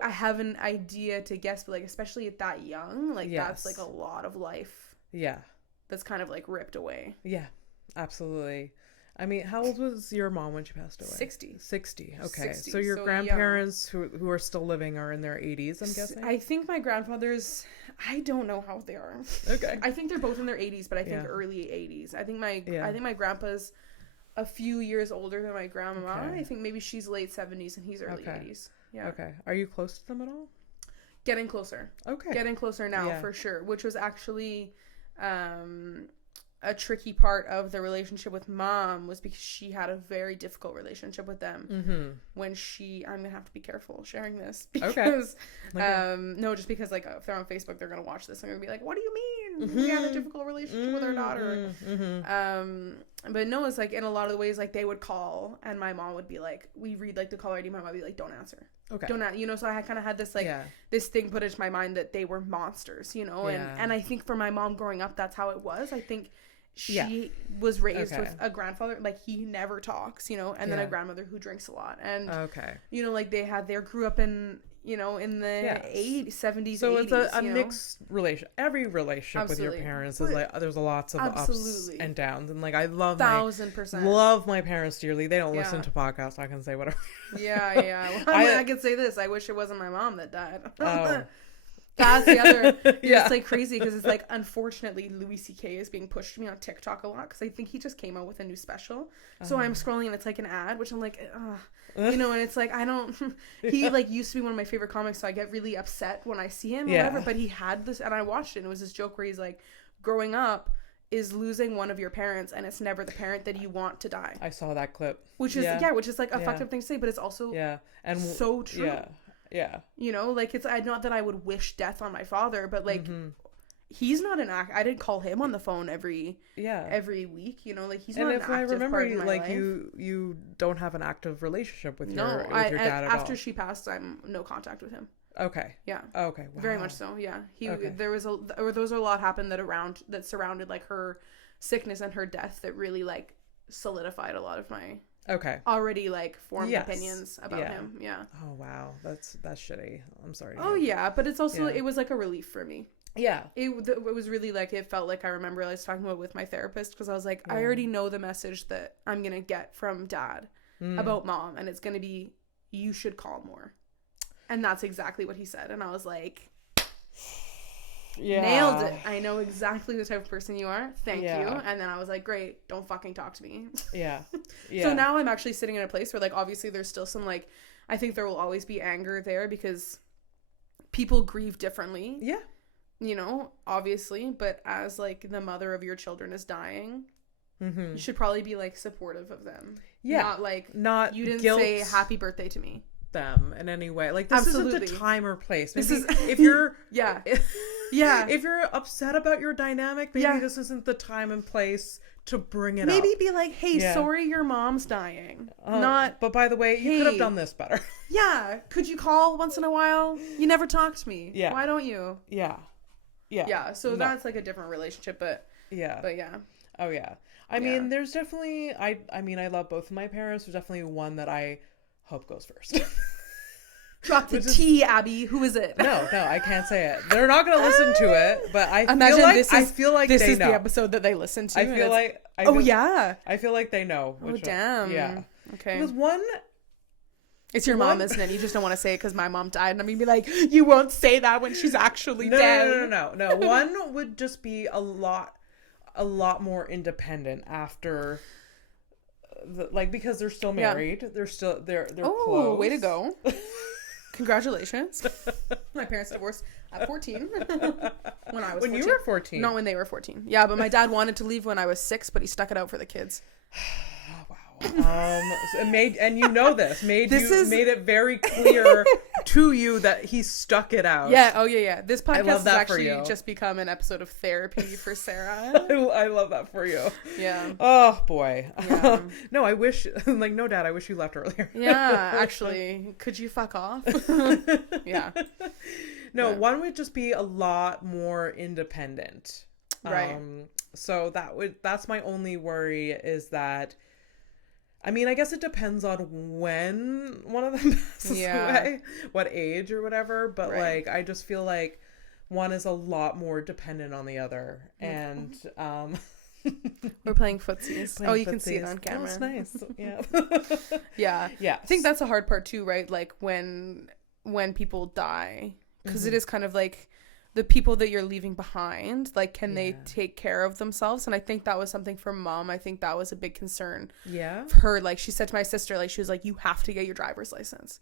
I have an idea to guess, but like especially at that young, like that's like a lot of life that's kind of like ripped away. Absolutely. I mean, how old was your mom when she passed away? 60. 60. Okay. 60. So your grandparents who are still living are in their 80s, I'm guessing? I think my grandfathers, I don't know how they are. Okay. I think they're both in their 80s, but I think early 80s. I think my grandpa's a few years older than my grandma. Okay. I think maybe she's late 70s and he's early 80s. Yeah. Okay. Are you close to them at all? Getting closer. Okay. Getting closer now for sure, which was actually a tricky part of the relationship with mom, was because she had a very difficult relationship with them when I'm gonna have to be careful sharing this because no, just because like if they're on Facebook, they're gonna watch this and they're gonna be like, what do you mean we had a difficult relationship with our daughter? But no, it's like in a lot of the ways, like they would call and my mom would be like, we read like the caller ID, my mom would be like, don't answer. Okay. Don't, you know, so I kind of had this like this thing put into my mind that they were monsters, you know, and I think for my mom growing up, that's how it was. I think she was raised with a grandfather, like he never talks, you know, and then a grandmother who drinks a lot. And, you know, like they grew up in, you know, in the 80s, 70s, so 80s. So it's a mixed relation. Every relationship with your parents is like, there's lots of ups and downs. And like, I love 1,000% love my parents dearly. They don't listen to podcasts. So I can say whatever. Well, I could say this. I wish it wasn't my mom that died. Oh. That's the other. It's like crazy because it's like, unfortunately, Louis C.K. is being pushed to me on TikTok a lot because I think he just came out with a new special. So I'm scrolling and it's like an ad, which I'm like, you know, and it's like, I don't. He like used to be one of my favorite comics, so I get really upset when I see him or whatever. But he had this, and I watched it. And it was this joke where he's like, growing up is losing one of your parents, and it's never the parent that you want to die. I saw that clip, which is which is like a fucked up thing to say, but it's also and so true. Yeah. You know, like it's not that I would wish death on my father, but like he's not an I didn't call him on the phone every week, you know, like he's not an active part in my life. And if I remember, like you don't have an active relationship with your dad at all. After she passed, I'm no contact with him. Okay. Yeah. Okay. Wow. Very much so. Yeah. There was a lot happened that surrounded like her sickness and her death that really like solidified a lot of my already like formed opinions about him. Yeah. Oh wow, that's shitty. I'm sorry. Oh yeah, but it's also it was like a relief for me. Yeah. It was really like, it felt like I remember I was talking about it with my therapist because I was like, I already know the message that I'm gonna get from dad about mom, and it's gonna be, you should call more. And that's exactly what he said, and I was like, nailed it. I know exactly the type of person you are. Thank you. And then I was like, great, don't fucking talk to me. So now I'm actually sitting in a place where like, obviously there's still some like, I think there will always be anger there because people grieve differently. Yeah. You know, obviously, but as like the mother of your children is dying, you should probably be like supportive of them. Yeah. Not you didn't say happy birthday to me. Them in any way. Like this isn't the time or place. Maybe if you're if you're upset about your dynamic, maybe this isn't the time and place to bring it up. Maybe be like, hey, sorry your mom's dying. But by the way, you could have done this better. Yeah. Could you call once in a while? You never talk to me. Yeah. Why don't you? Yeah. So that's like a different relationship, but yeah. Oh yeah. I mean, there's definitely I mean, I love both of my parents. There's definitely one that I hope goes first. Drop the T, Abby. Who is it? No, I can't say it. They're not going to listen to it, but I feel like this they is know. The episode that they listen to. I feel like they know. Oh damn. Yeah. Okay. Because one. It's your mom, isn't it? You just don't want to say it because my mom died, and I'm gonna be like, you won't say that when she's actually dead. No. One would just be a lot more independent after. Because they're still married, they're close. Way to go. Congratulations. My parents divorced at 14. When you were 14. Not when they were 14. Yeah, but my dad wanted to leave when I was 6, but he stuck it out for the kids. Made it very clear to you that he stuck it out. Yeah. Oh yeah. This podcast has actually just become an episode of therapy for Sarah. I love that for you. Yeah. Oh boy. Yeah. No, I wish no, Dad, I wish you left earlier. Yeah, actually, could you fuck off? Yeah. No, one would just be a lot more independent. Right. So that's my only worry is that. I mean, I guess it depends on when one of them passes away, what age or whatever. But I just feel like one is a lot more dependent on the other. And we're playing footsies. You can see it on camera. That's nice. Yeah. Yeah. I think that's a hard part too, right? Like when people die, because it is kind of like the people that you're leaving behind, like, can they take care of themselves? And I think that was something for mom. I think that was a big concern. Yeah. For her, like, she said to my sister, like, she was like, you have to get your driver's license.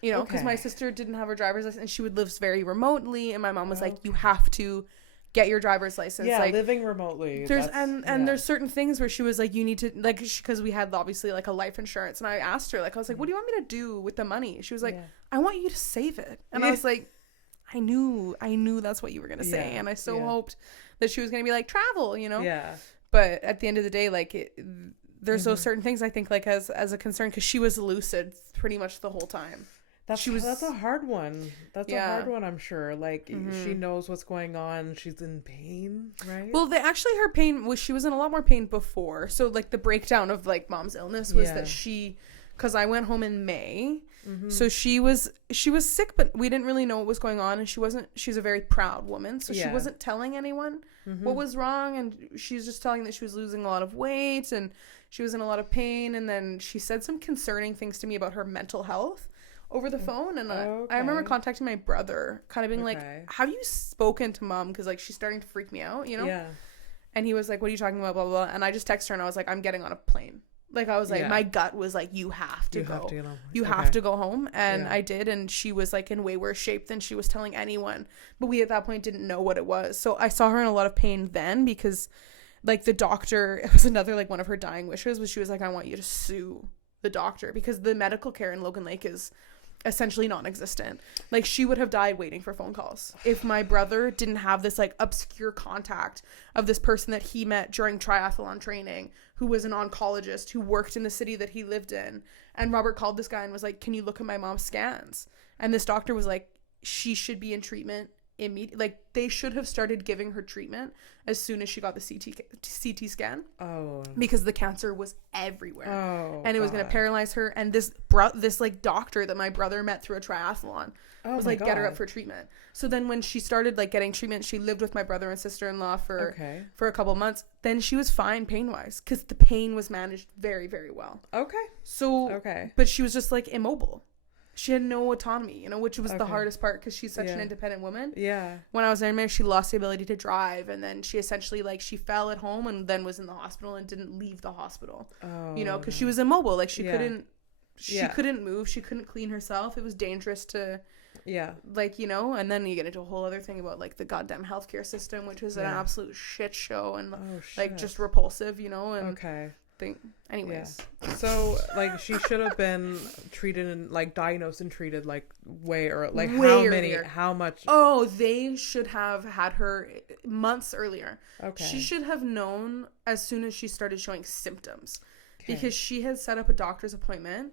You know, because my sister didn't have her driver's license and she would live very remotely. And my mom was like, you have to get your driver's license. Yeah, like, living remotely. There's there's certain things where she was like, you need to, like, because we had obviously like a life insurance. And I asked her, like, I was like, what do you want me to do with the money? She was like, I want you to save it. And I was like, I knew that's what you were going to say. And I so hoped that she was going to be like, travel, you know? Yeah. But at the end of the day, like, there's those certain things I think, like, as a concern, because she was lucid pretty much the whole time. That's a hard one. That's a hard one, I'm sure. Like, she knows what's going on. She's in pain, right? Well, her pain was, she was in a lot more pain before. So, like, the breakdown of, like, mom's illness was that because I went home in May. So she was sick, but we didn't really know what was going on. And she's a very proud woman. So she wasn't telling anyone what was wrong. And she's just telling that she was losing a lot of weight and she was in a lot of pain. And then she said some concerning things to me about her mental health over the phone. And I remember contacting my brother, kind of being like, have you spoken to mom? Because, like, she's starting to freak me out, you know? Yeah. And he was like, what are you talking about? Blah, blah, blah. And I just texted her and I was like, I'm getting on a plane. Like, I was like, my gut was like, you have to go. You have to go home. And I did. And she was, like, in way worse shape than she was telling anyone. But we at that point didn't know what it was. So I saw her in a lot of pain then because, like, the doctor, it was another, like, one of her dying wishes was she was like, I want you to sue the doctor because the medical care in Logan Lake is essentially non-existent. Like, she would have died waiting for phone calls if my brother didn't have this, like, obscure contact of this person that he met during triathlon training who was an oncologist who worked in the city that he lived in. And Robert called this guy and was like, can you look at my mom's scans? And this doctor was like, she should be in treatment immediately. Like, they should have started giving her treatment as soon as she got the CT scan. Oh. Because the cancer was everywhere. Oh. And it was going to paralyze her. And this like doctor that my brother met through a triathlon was like, get her up for treatment. So then when she started, like, getting treatment, she lived with my brother and sister-in-law for a couple months. Then she was fine pain-wise because the pain was managed very, very well. But she was just, like, immobile. She had no autonomy, you know, which was the hardest part because she's such an independent woman. Yeah. When I was there, she lost the ability to drive, and then she essentially, like, she fell at home and then was in the hospital and didn't leave the hospital. Oh. You know, because she was immobile. Like, she couldn't move. She couldn't clean herself. It was dangerous to, like, you know, and then you get into a whole other thing about, like, the goddamn healthcare system, which is an absolute shit show and, like, just repulsive, you know, and anyways. So, like, she should have been treated and, like, diagnosed and treated, like, way how much? Oh, they should have had her months earlier. Okay. She should have known as soon as she started showing symptoms because she had set up a doctor's appointment.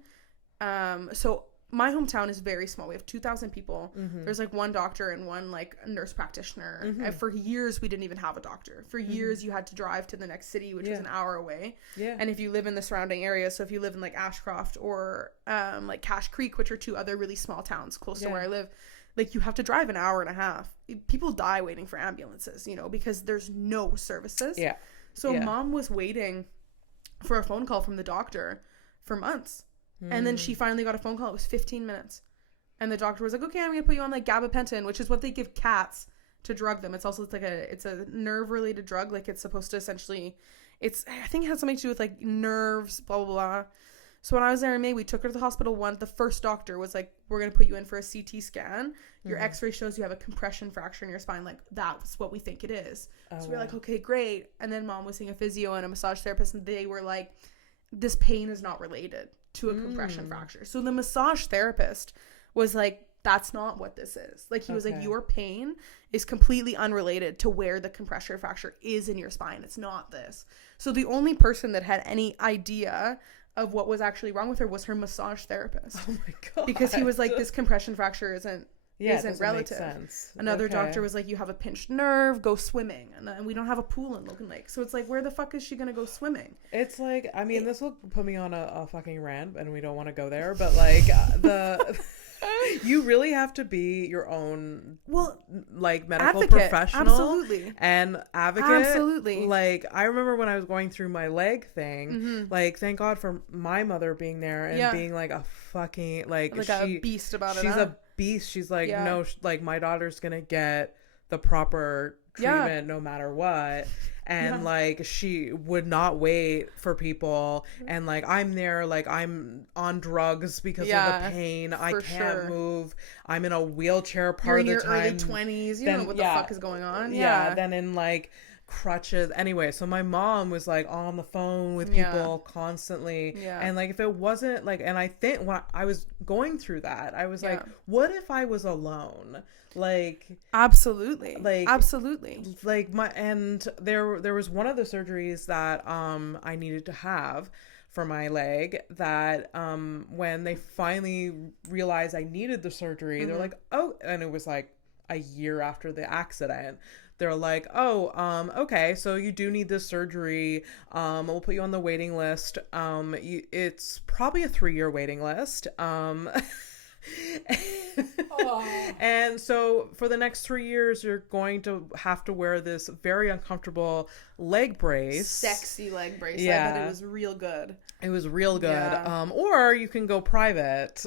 So my hometown is very small. We have 2,000 people. Mm-hmm. There's, like, one doctor and one, like, nurse practitioner. Mm-hmm. And for years, we didn't even have a doctor. For years, you had to drive to the next city, which was an hour away. Yeah. And if you live in the surrounding area, so if you live in, like, Ashcroft or, like, Cache Creek, which are two other really small towns close to where I live, like, you have to drive an hour and a half. People die waiting for ambulances, you know, because there's no services. Yeah. So mom was waiting for a phone call from the doctor for months. And then she finally got a phone call. It was 15 minutes. And the doctor was like, okay, I'm going to put you on, like, gabapentin, which is what they give cats to drug them. It's also, it's a nerve-related drug. Like, it's supposed to essentially, I think it has something to do with, like, nerves, blah, blah, blah. So when I was there in May, we took her to the hospital once. The first doctor was like, we're going to put you in for a CT scan. Your x-ray shows you have a compression fracture in your spine. Like, that's what we think it is. So we're like, okay, great. And then mom was seeing a physio and a massage therapist, and they were like, this pain is not related to a compression fracture. So the massage therapist was like, that's not what this is. Like, he was like, your pain is completely unrelated to where the compression fracture is in your spine. It's not this. So the only person that had any idea of what was actually wrong with her was her massage therapist. Oh my God. Because he was like, this compression fracture isn't relative. Make sense. Another doctor was like, you have a pinched nerve, go swimming. And we don't have a pool in Logan Lake. So it's like, where the fuck is she going to go swimming? It's like, I mean, this will put me on a fucking rant and we don't want to go there, but, like, you really have to be your own, like, medical professional. Absolutely. And advocate. Absolutely. Like, I remember when I was going through my leg thing, like, thank God for my mother being there and being like a fucking, like a beast about it. She's a beast. She's like, no, like, my daughter's gonna get the proper treatment no matter what. And like, she would not wait for people, and like, I'm there, like, I'm on drugs because of the pain. I can't move. I'm in a wheelchair part of the time. You're in your early 20s. You don't know what the fuck is going on. Then in, like, crutches. Anyway, so my mom was like on the phone with people constantly. Yeah. And like, if it wasn't like, and I think when I was going through that, I was like, what if I was alone? Like, absolutely. Like, and there was one of the surgeries that I needed to have for my leg that when they finally realized I needed the surgery, they're like, oh, and it was like a year after the accident. They're like, oh, okay, so you do need this surgery. We'll put you on the waiting list. It's probably a 3-year waiting list. And so for the next 3 years, you're going to have to wear this very uncomfortable leg brace. Sexy leg brace. Yeah. I bet it was real good. It was real good. Yeah. Or you can go private.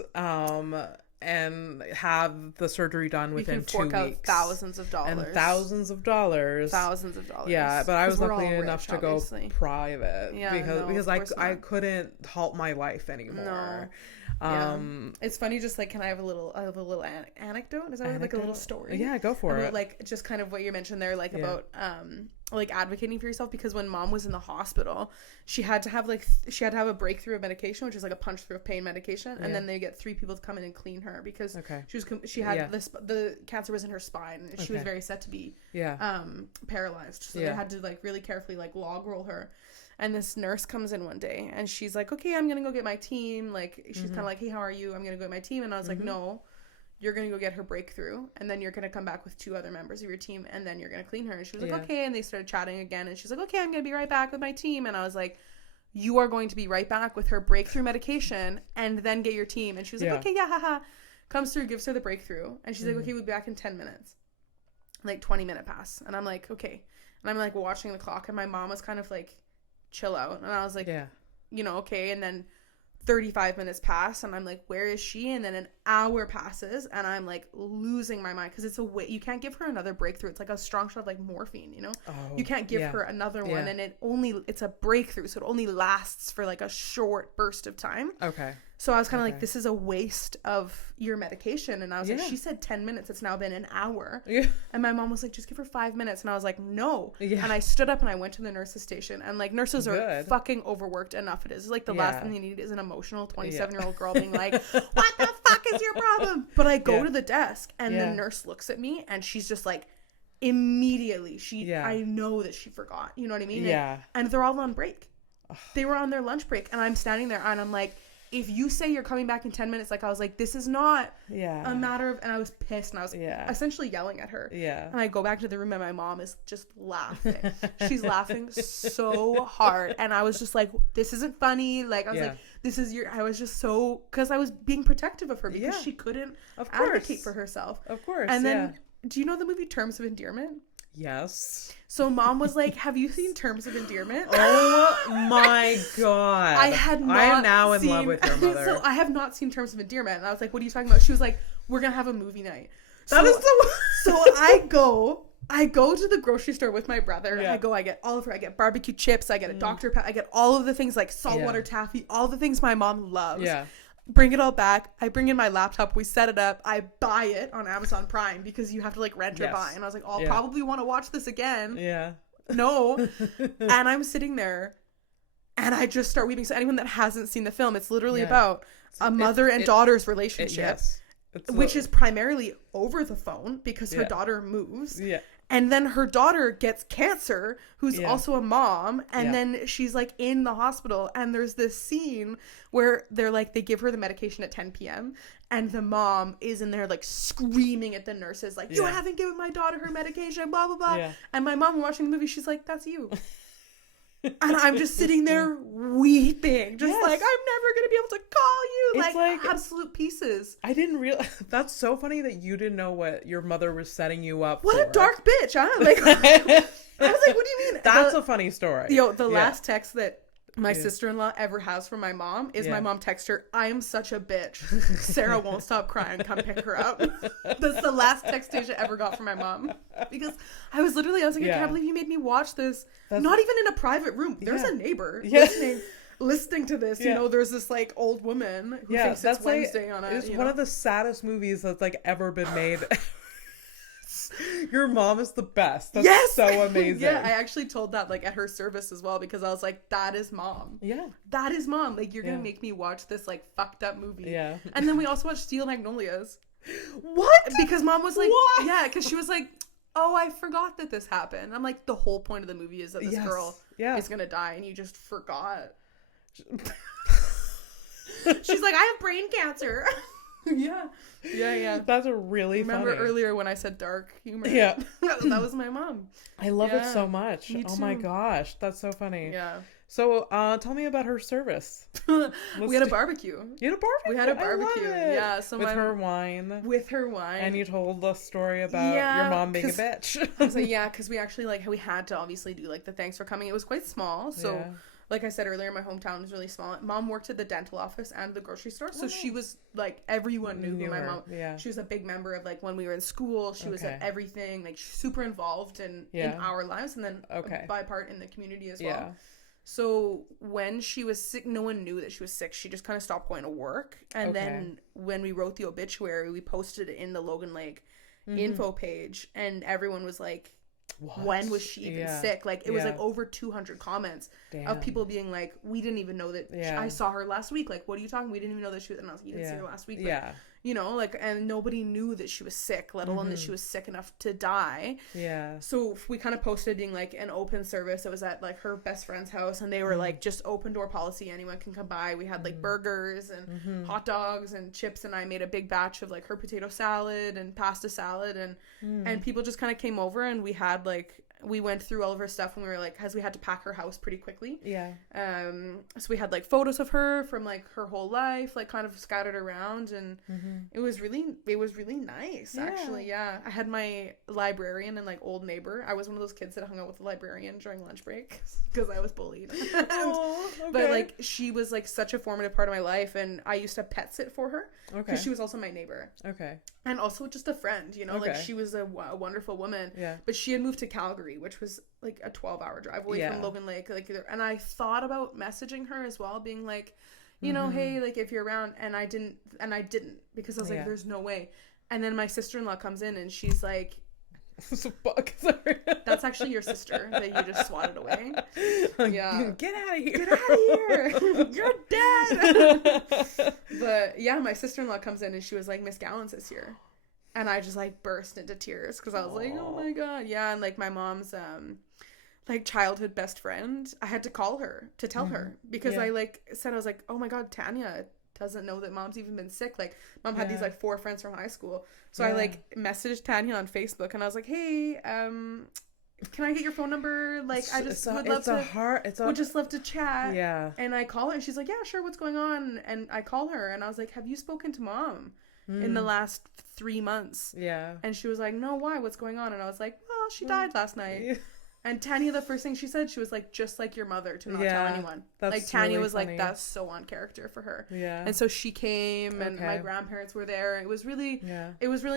And have the surgery done within 2 weeks. You can fork out thousands of dollars. And thousands of dollars. Thousands of dollars. Yeah, but I was lucky enough to go private. Yeah, because I couldn't halt my life anymore. No. It's funny, just like, can I have a little anecdote? Is that like a little story? Yeah, go for it. Like, just kind of what you mentioned there, like about like advocating for yourself, because when mom was in the hospital, she had to have a breakthrough of medication, which is like a punch through of pain medication, and then they get 3 people to come in and clean her because she had the cancer was in her spine, and she was very set to be paralyzed, so they had to like really carefully like log roll her. And this nurse comes in one day and she's like, okay, I'm gonna go get my team. Like, she's kind of like, hey, how are you? I'm gonna go get my team. And I was like, no, you're going to go get her breakthrough, and then you're going to come back with 2 other members of your team, and then you're going to clean her. And she was like, okay. And they started chatting again, and she's like, okay, I'm going to be right back with my team. And I was like, you are going to be right back with her breakthrough medication and then get your team. And she was like, okay, yeah, haha. Comes through, gives her the breakthrough, and she's like, okay, we'll be back in 10 minutes. Like 20-minute pass. And I'm like, okay. And I'm like watching the clock, and my mom was kind of like, chill out. And I was like, you know, okay. And then 35 minutes pass, and I'm like, where is she? And then an hour passes, and I'm like losing my mind, because it's a way you can't give her another breakthrough. It's like a strong shot of like morphine, you know. You can't give her another one, and it's a breakthrough, so it only lasts for like a short burst of time. So I was kind of like, this is a waste of your medication. And I was like, she said 10 minutes. It's now been an hour. And my mom was like, just give her 5 minutes. And I was like, no. And I stood up and I went to the nurse's station. And like, nurses are fucking overworked enough. It is like the last thing they need is an emotional 27-year-old girl being like, what the fuck is your problem? But I go to the desk, and the nurse looks at me, and she's just like, immediately, I know that she forgot. You know what I mean? And they're all on break. They were on their lunch break. And I'm standing there, and I'm like, if you say you're coming back in 10 minutes, like, I was like, this is not a matter of, and I was pissed, and I was essentially yelling at her. And I go back to the room, and my mom is just laughing. She's laughing so hard. And I was just like, this isn't funny. Like, I was like, I was just so, because I was being protective of her, because she couldn't advocate for herself. Of course. And then, do you know the movie Terms of Endearment? Yes. So mom was like, have you seen Terms of Endearment? Oh my God. I am now in love with your mother. So I have not seen Terms of Endearment. And I was like, what are you talking about? She was like, we're going to have a movie night. So I go to the grocery store with my brother. I get Oliver, I get barbecue chips, I get a Dr. Pepper, I get all of the things like saltwater taffy, all the things my mom loves. Bring it all back. I bring in my laptop. We set it up. I buy it on Amazon Prime, because you have to like rent or buy. And I was like, I'll probably want to watch this again. No. And I'm sitting there, and I just start weeping. So anyone that hasn't seen the film, it's literally about a mother and daughter's relationship, which is primarily over the phone, because her daughter moves. And then her daughter gets cancer, who's also a mom. And then she's like in the hospital. And there's this scene where they're like, they give her the medication at 10 p.m. And the mom is in there like screaming at the nurses, like, you haven't given my daughter her medication, blah, blah, blah. And my mom watching the movie, she's like, that's you. And I'm just sitting there weeping, just like, I'm never going to be able to call you. Like absolute pieces. I didn't realize. That's so funny that you didn't know what your mother was setting you up for. What a dark bitch, huh? Like, I was like, what do you mean? That's a funny story. The last text that my sister-in-law ever has from my mom is my mom text her, I am such a bitch. Sarah won't stop crying. Come pick her up. That's the last text Asia ever got from my mom. Because I was like, I can't believe you made me watch this. Not even in a private room. There's a neighbor listening to this. You know, there's this like old woman who thinks it's Wednesday on a, it's one of the saddest movies that's like ever been made. Your mom is the best. That's so amazing. Yeah, I actually told that like at her service as well, because I was like, that is mom. Yeah. That is mom. Like, you're gonna make me watch this like fucked up movie. Yeah. And then we also watched Steel Magnolias. What? Because mom was like, what? yeah, because she was like, oh, I forgot that this happened. I'm like, the whole point of the movie is that this girl is gonna die and you just forgot. She's like, I have brain cancer. Yeah. That's a really Remember funny. earlier when I said dark humor? Yeah. That was my mom. I love it so much. Me Oh too. my gosh. That's so funny. Yeah. So, tell me about her service. We had a barbecue. You had a barbecue? We had a barbecue. Yeah. So with her wine. With her wine. And you told the story about your mom being a bitch. I was like, yeah, because we actually we had to obviously do like the thanks for coming. It was quite small. So like I said earlier, my hometown was really small. Mom worked at the dental office and the grocery store. So she was like, everyone knew who my mom. Yeah. She was a big member of like when we were in school. She was at everything, like super involved in our lives, and then by part in the community as well. So when she was sick, no one knew that she was sick. She just kind of stopped going to work. And then when we wrote the obituary, we posted it in the Logan Lake info page, and everyone was like, what? When was she even sick? Like, it was like over 200 comments of people being like, we didn't even know that I saw her last week. Like, what are you talking? We didn't even know that she was, and I was like, you didn't see her last week. But, you know, like, and nobody knew that she was sick, let alone that she was sick enough to die. Yeah. So we kind of posted being like an open service. It was at like her best friend's house, and they were like, just open door policy. Anyone can come by. We had like burgers and hot dogs and chips, and I made a big batch of like her potato salad and pasta salad, and people just kind of came over, and we had like, we went through all of her stuff, and we were like, because we had to pack her house pretty quickly. Yeah. So we had like photos of her from like her whole life, like kind of scattered around, and it was really nice, actually. Yeah. I had my librarian and like old neighbor. I was one of those kids that hung out with the librarian during lunch break because I was bullied. But like, she was like such a formative part of my life, and I used to pet sit for her because she was also my neighbor. And also just a friend, you know, like she was a wonderful woman. Yeah. But she had moved to Calgary, which was like a 12-hour drive away from Logan Lake. Like, and I thought about messaging her as well, being like, you know, hey, like if you're around, and I didn't because I was like, there's no way. And then my sister-in-law comes in, and she's like, sorry. That's actually your sister that you just swatted away. Yeah. Get out of here. Get out of here. You're dead. But yeah, my sister-in-law comes in, and she was like, Miss Gallant's this year. And I just like burst into tears because I was like, oh my God. Yeah. And like my mom's like childhood best friend, I had to call her to tell her because I like said, I was like, oh my God, Tanya doesn't know that mom's even been sick. Like, mom had these like 4 friends from high school. So I like messaged Tanya on Facebook, and I was like, hey, can I get your phone number? Like, I just would love to just love to chat. Yeah. And I call her, and she's like, yeah, sure, what's going on? And I call her, and I was like, have you spoken to mom in the last 3 months? Yeah. And she was like, no, why? What's going on? And I was like, well, she died last night. Yeah. And Tanya, the first thing she said, she was like, just like your mother, to not tell anyone. Like, Tanya was funny. Like, that's so on character for her. Yeah. And so she came, and my grandparents were there. It was really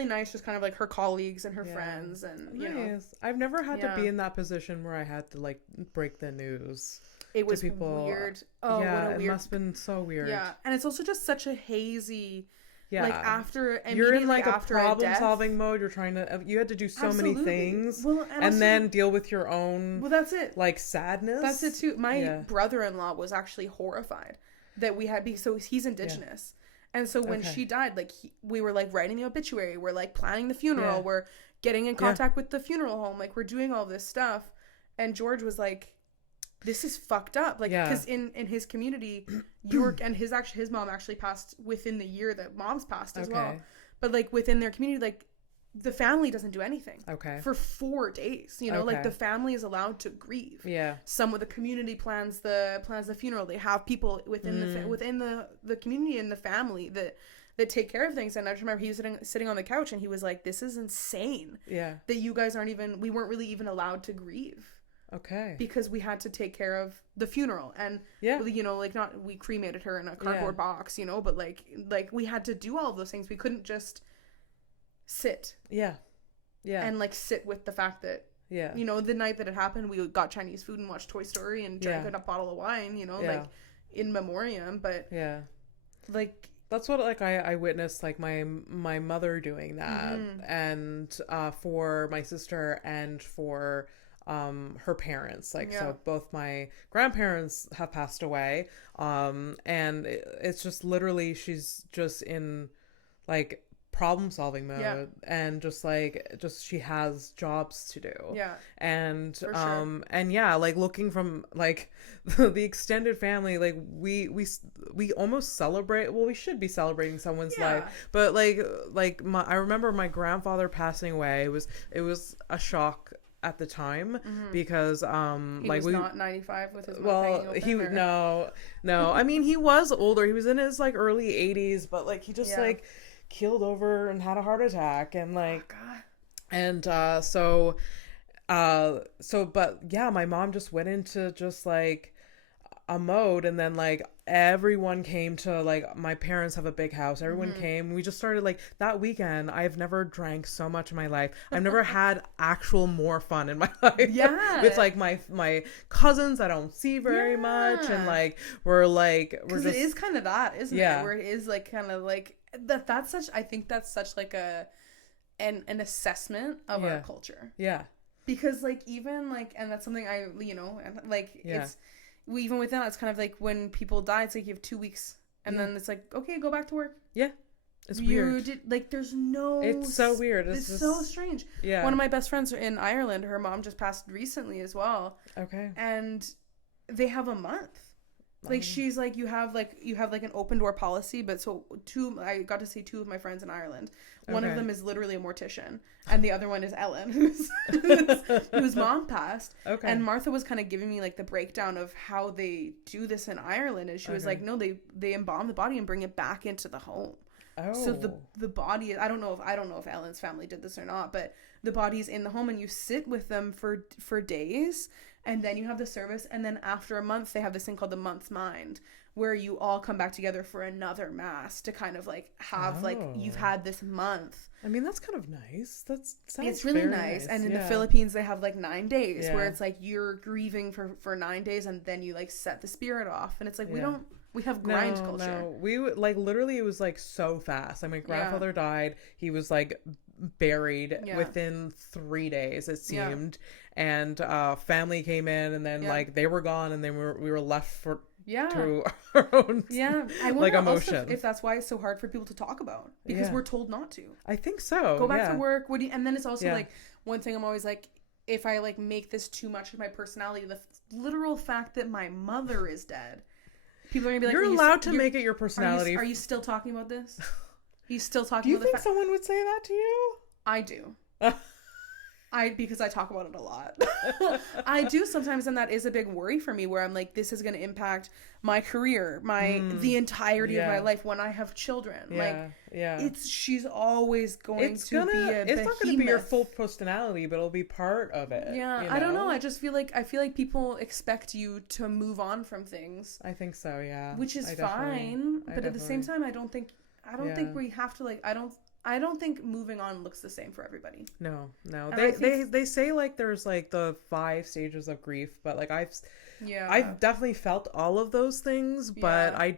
nice, just kind of like her colleagues and her friends, and you know. I've never had to be in that position where I had to like break the news. It was to people. Weird. Oh, yeah, what a weird. It must have been so weird. Yeah, and it's also just such a hazy. Yeah, like after you're in like a problem solving mode. You're trying to. You had to do so many things, and also, then deal with your own. Well, that's it. Like sadness. That's it too. My brother-in-law was actually horrified that we had. So he's Indigenous, and so when she died, like we were like writing the obituary. We're like planning the funeral. We're getting in contact with the funeral home. Like we're doing all this stuff, and George was like, this is fucked up, like, because in his community, York and his mom actually passed within the year that mom's passed as well, but like within their community, like the family doesn't do anything for 4 days, you know, like the family is allowed to grieve. Some of the community plans the funeral. They have people within the community and the family that take care of things. And I just remember he was sitting on the couch, and he was like, this is insane that you guys we weren't really even allowed to grieve. Because we had to take care of the funeral, and you know, like, not, we cremated her in a cardboard box, you know, but like we had to do all of those things. We couldn't just sit and like sit with the fact that you know, the night that it happened, we got Chinese food and watched Toy Story and drank a bottle of wine, you know, like in memoriam. But like That's what like I witnessed like my mother doing that, and for my sister and for her parents, like so both my grandparents have passed away, and it's just literally she's just in like problem solving mode, and just she has jobs to do, and sure. And like looking from like the extended family, like we almost celebrate, well, we should be celebrating someone's life, but I remember my grandfather passing away. It was a shock at the time, because he was not 95 with his no I mean, he was older, he was in his like early 80s, but like he just like keeled over and had a heart attack, and like and but yeah, my mom just went into just like a mode, and then like everyone came to, like, my parents have a big house, everyone came, we just started like that weekend. I've never drank so much in my life. I've never had actual more fun in my life with like my cousins I don't see very much, and like we're just, it is kind of that, isn't it, where it is like kind of like that's such, I think that's such like an assessment of our culture, because like even like, and that's something I it's even with that, it's kind of like when people die, it's like you have 2 weeks, and then it's like, okay, go back to work. It's weird. There's no, it's so weird. It's just so strange. One of my best friends in Ireland, her mom just passed recently as well. Okay. And they have a month. Like she's like, you have an open door policy, but so I got to see 2 of my friends in Ireland. One of them is literally a mortician, and the other one is Ellen, whose mom passed. Okay. And Martha was kind of giving me like the breakdown of how they do this in Ireland, and she was like, no, they embalm the body and bring it back into the home. Oh. So the body, I don't know if Ellen's family did this or not, but the body's in the home, and you sit with them for days, and then you have the service, and then after a month they have this thing called the month's mind, where you all come back together for another mass to kind of like have like, you've had this month. I mean, that's kind of nice. It's really nice. And in the Philippines they have like 9 days where it's like you're grieving for 9 days, and then you like set the spirit off, and it's like we have grind culture. No, we would like literally, it was like so fast. Like my grandfather died, he was like buried within 3 days, it seemed, and family came in, and then like they were gone, and then we were left to our own I wonder like emotion, if that's why it's so hard for people to talk about, because we're told not to. I think so. Go back to work. And then it's also like, one thing I'm always like, if I like make this too much of my personality, the literal fact that my mother is dead, people are gonna be like, you're allowed to make it your personality. Are you still talking about this? Are you still talking about the fact? Do you think someone would say that to you? I do. Because I talk about it a lot. I do sometimes, and that is a big worry for me, where I'm like, this is going to impact my career, the entirety of my life when I have children. She's always going to be a behemoth. It's not going to be your full personality, but it'll be part of it. Yeah, you know? I don't know. I just feel like people expect you to move on from things. I think so, yeah. Which is fine, but at the same time, I don't think we have to like. I don't think moving on looks the same for everybody. No. They say like there's like the 5 stages of grief, but like I've definitely felt all of those things, but I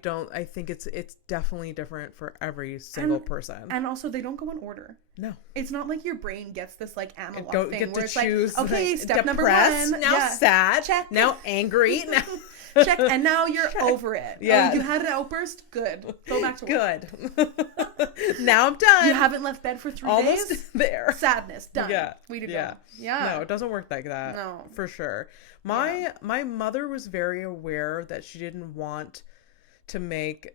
think it's definitely different for every single person. And also they don't go in order. No. It's not like your brain gets this like analog thing where it's choose, like, okay, step number 1, now sad, check. Now angry, now check, and now you're over it. Yeah. Oh, you had an outburst? Good. Go back to work. Good. Now I'm done. You haven't left bed for 3 Almost days? There. Sadness. Done. Yeah. We did go. Yeah. No, it doesn't work like that. No. For sure. My mother was very aware that she didn't want to make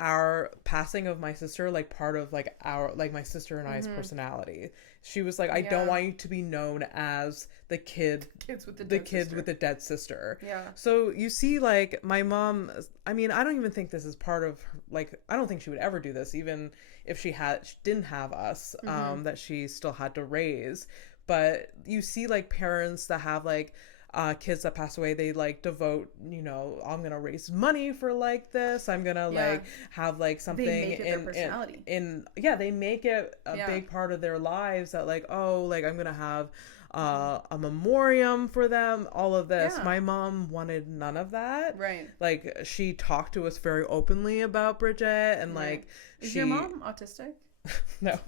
our passing of my sister like part of like our like my sister and I's personality. She was like, I don't want you to be known as the kids with the dead sister. Yeah. So you see, like my mom, I mean, I don't even think this is part of like, I don't think she would ever do this, even if she didn't have us, that she still had to raise. But you see like parents that have like kids that pass away, they like devote, you know, I'm gonna raise money for like this, I'm gonna like have like something they make it their personality. They make it a big part of their lives, that like, oh, like I'm gonna have a memoriam for them, all of this. Yeah. My mom wanted none of that. Right. Like, she talked to us very openly about Bridget, and like, Is your mom autistic? No.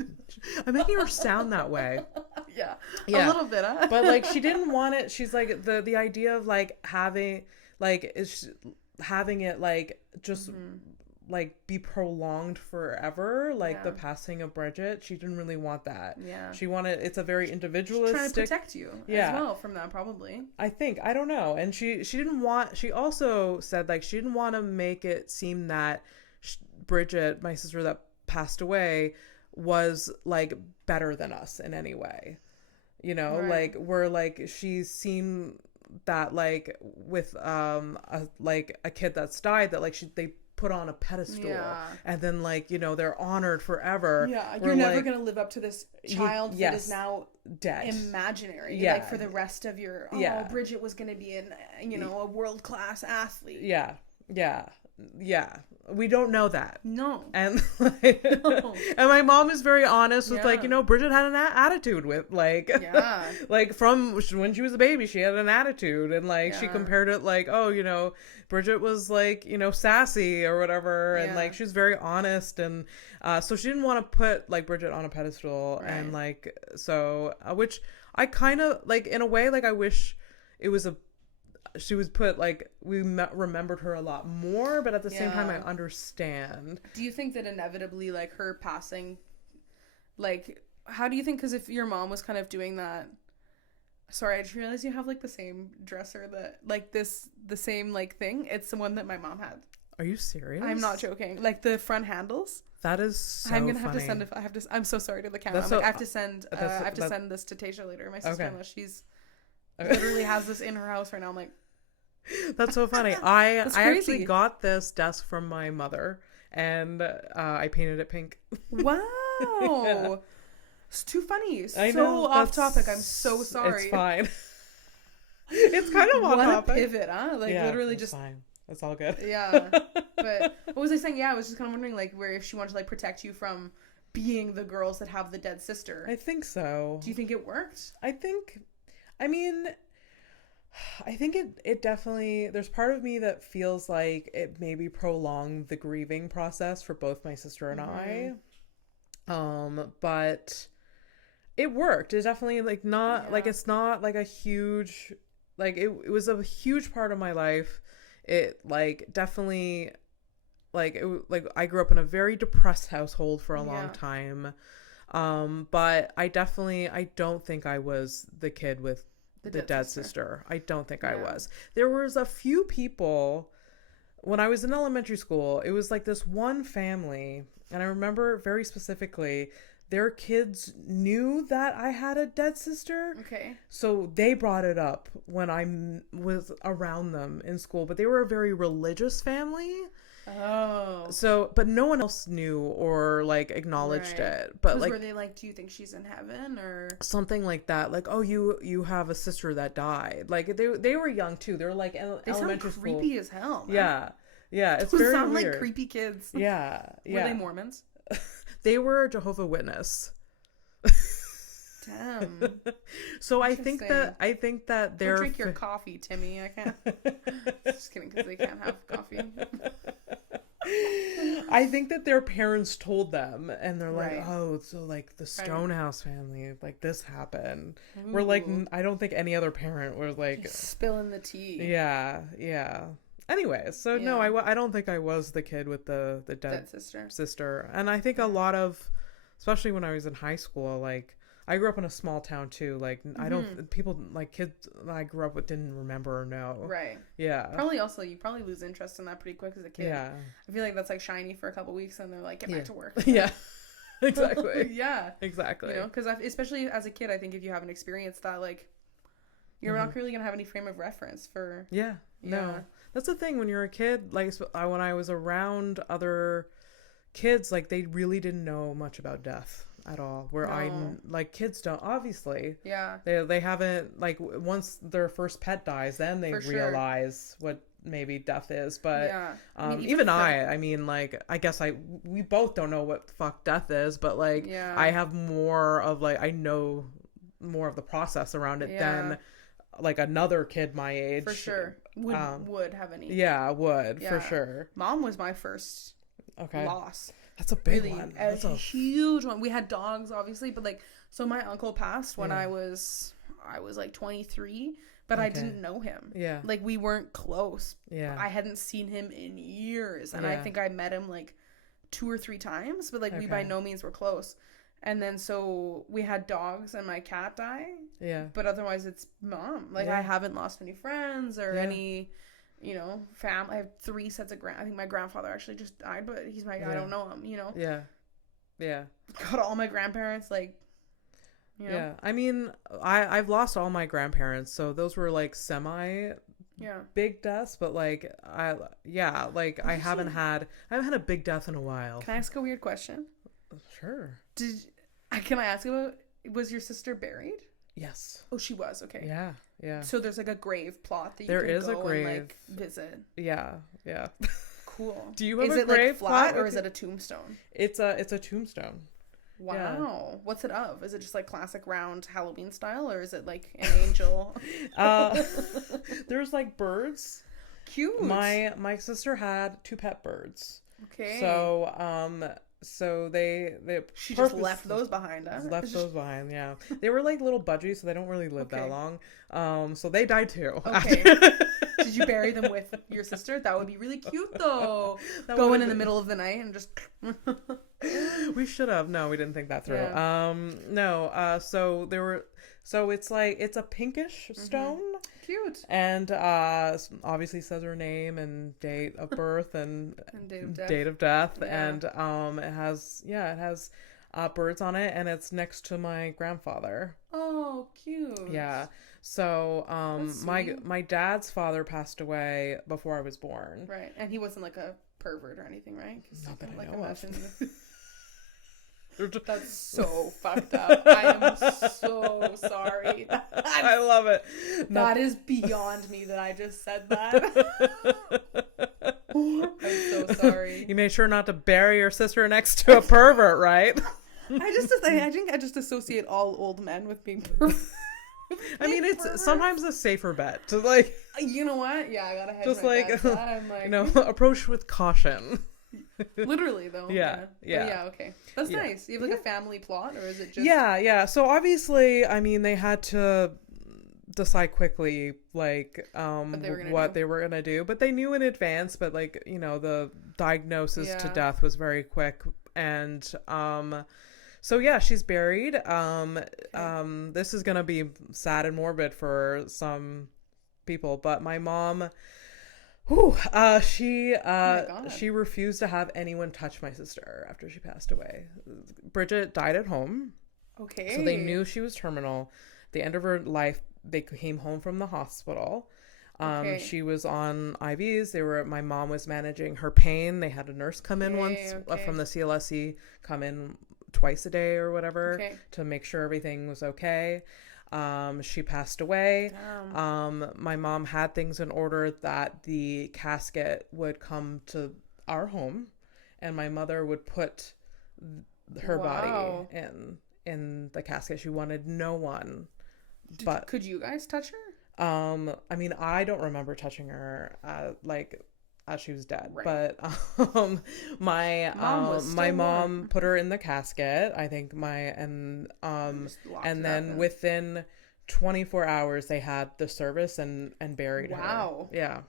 I'm making her sound that way. Yeah. A little bit, huh? But like, she didn't want it. She's like, the idea of like having it like just like be prolonged forever, like the passing of Bridget, she didn't really want that. Yeah. She wanted, it's a very individualistic. She's trying to protect you as well from that, probably. I think, I don't know. And she also said like she didn't want to make it seem that Bridget, my sister that passed away, was like better than us in any way. You know, like we're like, she's seen that like with a kid that's died, that like they put on a pedestal, and then like, you know, they're honored forever. You're never gonna live up to this child that is now dead, imaginary, like for the rest of your Bridget was gonna be a world-class athlete. We don't know that. No. And like, and my mom is very honest with like, you know, Bridget had an attitude with like, like from when she was a baby, she had an attitude, and like she compared it like, oh, you know, Bridget was like, you know, sassy or whatever, and like she was very honest, and so she didn't want to put like Bridget on a pedestal, and like so which I kind of like, in a way, like I wish it was she was put like, we remembered her a lot more, but at the same time I understand. Do you think that inevitably like her passing, like how do you think, because if your mom was kind of doing that, sorry, I just realized you have like the same dresser that like the same like thing, it's the one that my mom had. Are you serious? I'm not joking. Like the front handles. That is so I'm gonna funny. have to I'm so sorry to the camera. I have to send send this to Tasha later, my sister-in-law. She's literally has this in her house right now. I'm like, that's so funny. I actually got this desk from my mother, and I painted it pink. Wow. It's too funny. So off topic. I'm so sorry. It's fine. It's kind of on topic. What a pivot, huh? Like literally just fine. It's all good. Yeah. But what was I saying? Yeah, I was just kind of wondering like where if she wanted to like protect you from being the girls that have the dead sister. I think so. Do you think it worked? I think it definitely, there's part of me that feels like it maybe prolonged the grieving process for both my sister and I. But it worked. It definitely like not like, it's not like a huge, like it was a huge part of my life. It like definitely like I grew up in a very depressed household for a long time. But I don't think I was the kid with the dead sister. I don't think I was. There was a few people when I was in elementary school. It was like this one family, and I remember very specifically their kids knew that I had a dead sister. Okay. So they brought it up when I was around them in school, but they were a very religious family. Oh. So, but no one else knew or like acknowledged it. But like, were they like, do you think she's in heaven or something like that? Like, oh, you have a sister that died. Like they were young too. They were like elementary school. Creepy as hell. Man. Yeah. It's very sound weird. Like creepy kids. Yeah. Were they Mormons? They were Jehovah's Witness. Damn. So I think that they're. Don't drink your coffee, Timmy. I can't. Just kidding, because they can't have coffee. I think that their parents told them, and they're like, oh, so like the Stonehouse family, like this happened. Ooh. We're like, I don't think any other parent was like spilling the tea. Yeah. Anyway, so no, I don't think I was the kid with the dead sister. And I think a lot of, especially when I was in high school, like I grew up in a small town too. Like I don't, people like kids that I grew up with didn't remember or know. Right. Yeah. You probably lose interest in that pretty quick as a kid. Yeah. I feel like that's like shiny for a couple weeks and they're like, get back to work. Yeah. Exactly. Yeah. Exactly. You know, because especially as a kid, I think if you haven't experienced that, like, you're not really gonna have any frame of reference for. Yeah. No. That's the thing when you're a kid. Like when I was around other kids, like they really didn't know much about death at all. Like kids don't, obviously. Yeah. They haven't, like, once their first pet dies, then they realize what maybe death is. But even I mean, like, I guess we both don't know what the fuck death is, but like I have more of like, I know more of the process around it than like another kid my age. For sure. Would have any. Yeah, would for sure. Mom was my first loss. That's a big one. That's a huge one. We had dogs, obviously, but like, so my uncle passed when I was like 23, but I didn't know him. Yeah. Like, we weren't close. Yeah. I hadn't seen him in years, and I think I met him like 2 or 3 times, but like we by no means were close. And then so we had dogs and my cat die. Yeah. But otherwise it's mom. Like I haven't lost any friends or any, you know, family. I have 3 sets of I think my grandfather actually just died, but he's my I don't know him, you know. Yeah. Yeah. Got all my grandparents, like, you know. Yeah. I mean, I've lost all my grandparents, so those were like big deaths, but like I haven't had a big death in a while. Can I ask a weird question? Sure. Can I ask about, was your sister buried? Yes. Oh, she was. Okay. Yeah. Yeah. So there's like a grave plot that you there can is go a grave. And like visit. Yeah. Yeah. Cool. Do you have is a it grave like flat plot or is it a tombstone? It's a tombstone. Wow. Yeah. What's it of? Is it just like classic round Halloween style, or is it like an angel? There's like birds. Cute. My sister had 2 pet birds. Okay. So they she just left those behind, huh? Left those behind, yeah. They were like little budgies, so they don't really live that long. So they died too. Okay. Did you bury them with your sister? That would be really cute, though. Going in the middle of the night and just. We should have. No, we didn't think that through. Yeah. So there were. So it's like it's a pinkish stone. Cute. And obviously says her name and date of birth and date of death. Yeah. And it has birds on it, and it's next to my grandfather. Oh, cute. Yeah. So my dad's father passed away before I was born. Right. And he wasn't like a pervert or anything, right? Not that I know of. That's so fucked up. I am so sorry. I love it. That is beyond me that I just said that. I'm so sorry. You made sure not to bury your sister next to a pervert, right? I think I just associate all old men with being perverts. I mean, it's sometimes a safer bet to like. You know what? Yeah, I gotta hedge just my like, bets. I'm like, you know, approach with caution. Literally though. Yeah. Yeah, okay. That's nice. You have like a family plot, or is it just Yeah. So obviously, I mean, they had to decide quickly like what they were gonna do, but they knew in advance, but like, you know, the diagnosis to death was very quick. And so yeah, she's buried. This is gonna be sad and morbid for some people, but my mom she refused to have anyone touch my sister after she passed away. Bridget died at home. Okay. So they knew she was terminal. At the end of her life, they came home from the hospital. She was on IVs. My mom was managing her pain. They had a nurse come in once from the CLSC, come in twice a day or whatever to make sure everything was okay. She passed away. My mom had things in order that the casket would come to our home, and my mother would put her body in the casket. She wanted no one. But could you guys touch her? I mean, I don't remember touching her as she was dead, but my mom put her in the casket. I think and then within 24 hours they had the service and buried her. Wow. Yeah.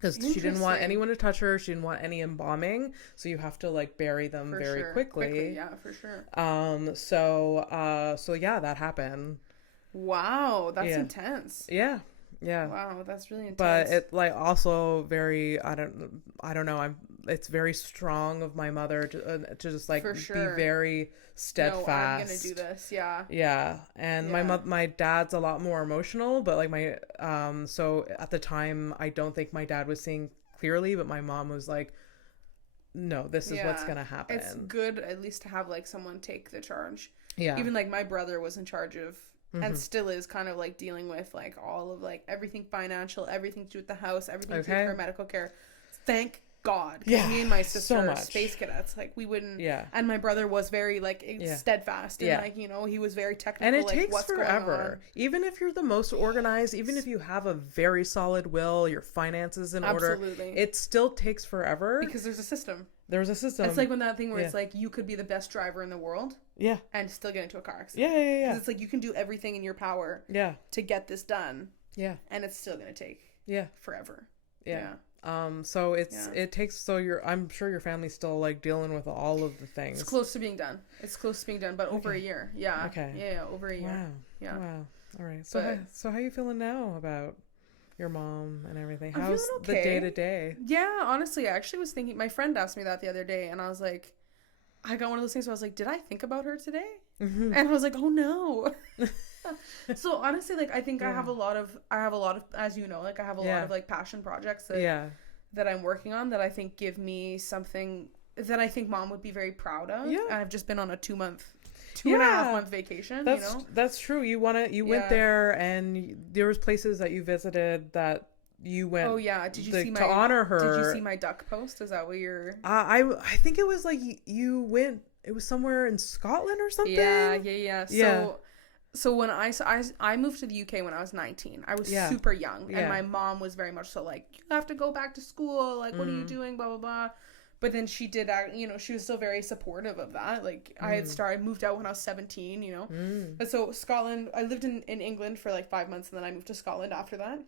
Because she didn't want anyone to touch her. She didn't want any embalming. So you have to like bury them very quickly. Yeah, for sure. So yeah, that happened. Wow, that's intense. Yeah. Yeah. Wow, that's really intense. But it like also very I don't know. It's very strong of my mother to just like be very steadfast. No, I'm gonna do this. Yeah. Yeah, and my dad's a lot more emotional, but like my so at the time I don't think my dad was seeing clearly, but my mom was like, no, this is what's gonna happen. It's good at least to have like someone take the charge. Yeah. Even like my brother was in charge of. And still is kind of like dealing with like all of like everything financial, everything to do with the house, everything to do with her medical care. Thank God. Me and my sister are space cadets. Like, we wouldn't. Yeah. And my brother was very, like, steadfast. And, like, you know, he was very technical. And it takes forever. Even if you're the most organized, even if you have a very solid will, your finances in order, it still takes forever. Because there's a system. There's a system. It's like when that thing where it's like, you could be the best driver in the world. Yeah. And still get into a car accident. Yeah. Because it's like, you can do everything in your power. Yeah. To get this done. Yeah. And it's still going to take. Yeah. Forever. Yeah. So it takes, so I'm sure your family's still like dealing with all of the things. It's close to being done. But over a year. Yeah. Okay. Yeah, over a year. Wow. Yeah. Wow. All right. So how you feeling now about your mom and everything? How's the day to day? Yeah, honestly, I actually was thinking, my friend asked me that the other day, and I was like, I got one of those things where I was like, did I think about her today? Mm-hmm. And I was like, oh no. So honestly, like, I think I have a lot of, as you know, like, I have a lot of like passion projects that I'm working on that I think give me something that I think mom would be very proud of. Yeah. And I've just been on a 2.5 month vacation. That's true. You went there, and there was places that you visited that you went. Oh yeah. Did you see to honor her? Did you see my duck post? Is that what you're? I think it was like you went. It was somewhere in Scotland or something. Yeah. So when I moved to the UK when I was 19, I was super young, and my mom was very much so like, you have to go back to school. Like, what are you doing? Blah blah blah. But then she did, you know, she was still very supportive of that. Like, I moved out when I was 17, you know. And so Scotland, I lived in England for like 5 months, and then I moved to Scotland after that.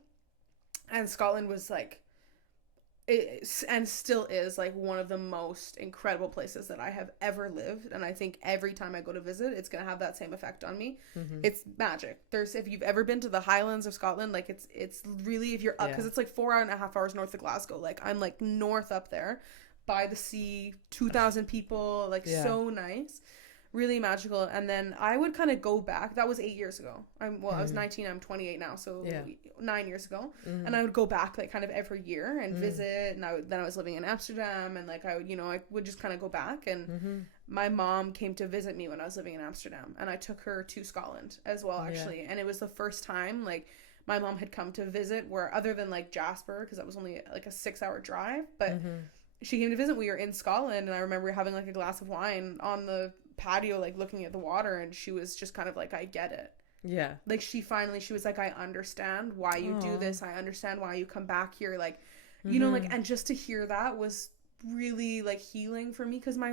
And Scotland was like, and still is like one of the most incredible places that I have ever lived. And I think every time I go to visit, it's going to have that same effect on me. Mm-hmm. It's magic. If you've ever been to the Highlands of Scotland, like it's really, if you're up, because it's like 4.5 hours north of Glasgow. Like, I'm like north up there by the sea, 2,000 people, like so nice. Really magical. And then I would kind of go back. That was 8 years ago. I was 19. I'm 28 now. So 9 years ago. Mm-hmm. And I would go back like kind of every year and visit. And then I was living in Amsterdam, and like I would just kind of go back. And my mom came to visit me when I was living in Amsterdam, and I took her to Scotland as well, actually. And it was the first time like my mom had come to visit, where other than like Jasper, because that was only like a 6-hour drive, but she came to visit. We were in Scotland, and I remember having like a glass of wine on the patio, like looking at the water, and she was just kind of like, I get it. Yeah. Like, she was like, I understand why you do this. I understand why you come back here. Like, you know, like, and just to hear that was really like healing for me, because my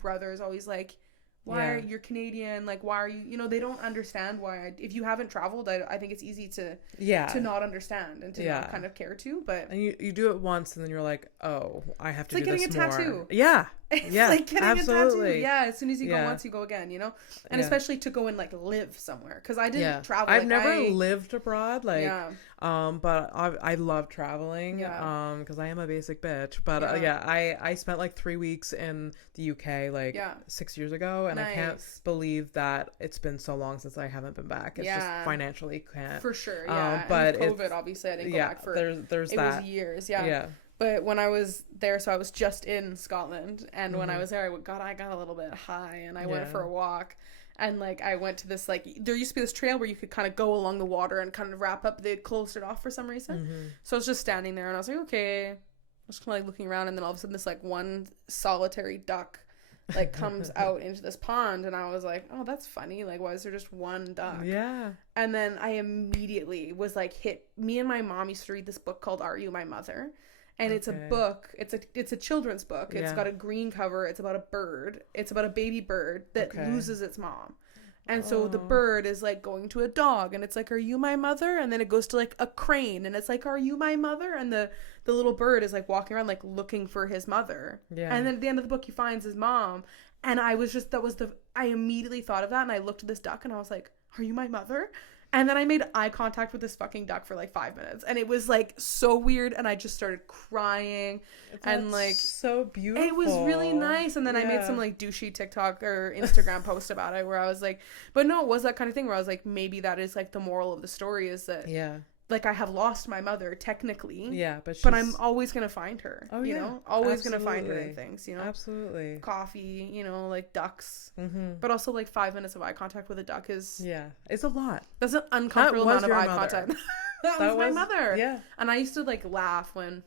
brother is always like, why are you Canadian? Like, why are you, you know, they don't understand why if you haven't traveled, I think it's easy to not understand and to not kind of care to, but. And you do it once, and then you're like, oh, I have to do this more. It's like getting a tattoo. Yeah. It's like getting a tattoo. Yeah. As soon as you go once, you go again, you know? And especially to go and like live somewhere. Cause I didn't travel. I've never lived abroad. Like, but I love traveling. Yeah. Cause I am a basic bitch. But I spent like 3 weeks in the UK like 6 years ago. And I can't believe that it's been so long since I haven't been back. It's just financially can't. For sure. Yeah. But and with COVID, obviously, I didn't go back for there's it that. Was years. Yeah. Yeah. But when I was there, so I was just in Scotland, and when I was there, I got a little bit high, and I went for a walk, and like I went to this, like, there used to be this trail where you could kind of go along the water and kind of wrap up. They closed it off for some reason, so I was just standing there, and I was like, okay, I was kind of like looking around, and then all of a sudden this like one solitary duck like comes out into this pond, and I was like, oh, that's funny, like, why is there just one duck? Yeah. And then I immediately was like me and my mom used to read this book called Are You My Mother? And it's a book. It's a children's book. It's got a green cover. It's about a bird. It's about a baby bird that loses its mom. And so the bird is like going to a dog, and it's like, are you my mother? And then it goes to like a crane, and it's like, are you my mother? And the little bird is like walking around like looking for his mother. Yeah. And then at the end of the book he finds his mom. And I was just, I immediately thought of that, and I looked at this duck, and I was like, are you my mother? And then I made eye contact with this fucking duck for like 5 minutes, and it was like so weird, and I just started crying. And like, so beautiful. It was really nice. And then I made some like douchey TikTok or Instagram post about it, where I was like, but no, it was that kind of thing where I was like, maybe that is like the moral of the story, is that like, I have lost my mother technically, but I'm always gonna find her. Oh, you know, always gonna find her in things, you know. Absolutely. Coffee, you know, like ducks, but also like 5 minutes of eye contact with a duck is it's a lot. That's an uncomfortable amount of eye contact. that was my mother. Yeah. And I used to like laugh when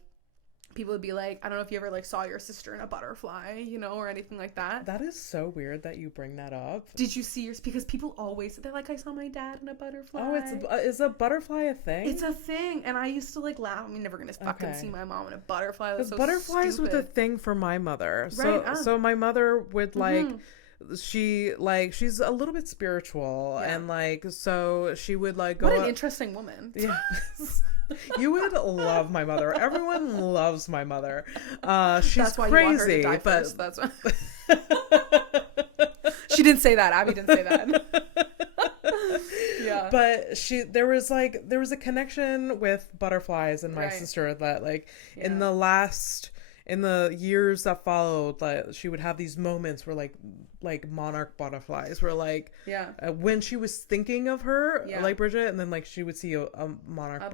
people would be like, I don't know if you ever like saw your sister in a butterfly, you know, or anything like that. That is so weird that you bring that up. Did you see yours? Because people always, they're like, I saw my dad in a butterfly. Oh, is a butterfly a thing? It's a thing. And I used to like laugh. I'm never going to fucking see my mom in a butterfly. That's so butterflies stupid. were the thing for my mother. Right. So my mother would like, she's a little bit spiritual, and like, so she would like go. What an interesting woman. Yeah. You would love my mother. Everyone loves my mother. She's That's why crazy, you want her to die but first. That's why. She didn't say that. Abby didn't say that. Yeah. But there was a connection with butterflies and my sister that like in the years that followed, like she would have these moments where like monarch butterflies were like when she was thinking of her like Bridget, and then like she would see a monarch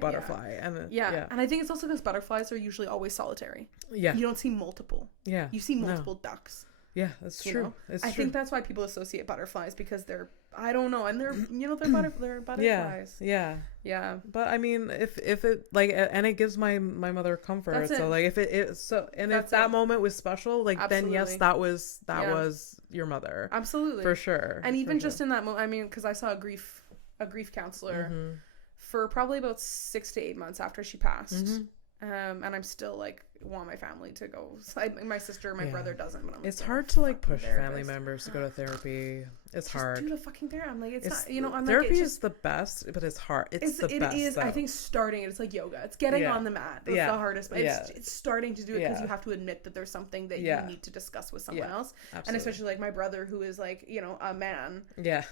butterfly and and I think it's also because butterflies are usually always solitary. You don't see multiple. You see multiple ducks. That's true. I think that's why people associate butterflies, because they're, I don't know, and they're they're butterflies. Yeah. But I mean, if it like, and it gives my mother comfort. So like if if that moment was special, like then yes, that was your mother. Absolutely. For sure. And even just in that moment, I mean, because I saw a grief counselor for probably about 6 to 8 months after she passed. And I'm still like want my family to go. My sister, my brother doesn't. But it's hard to like push family members to go to therapy. It's just hard. Do the fucking therapy. I'm like, it's not. You know, I'm therapy like, is the best, but it's hard. It's the best. It is. Though. I think starting it's like yoga. It's getting on the mat. That's the hardest. But it's starting to do it, because you have to admit that there's something that you need to discuss with someone else. Absolutely. And especially like my brother, who is like, you know, a man. Yeah.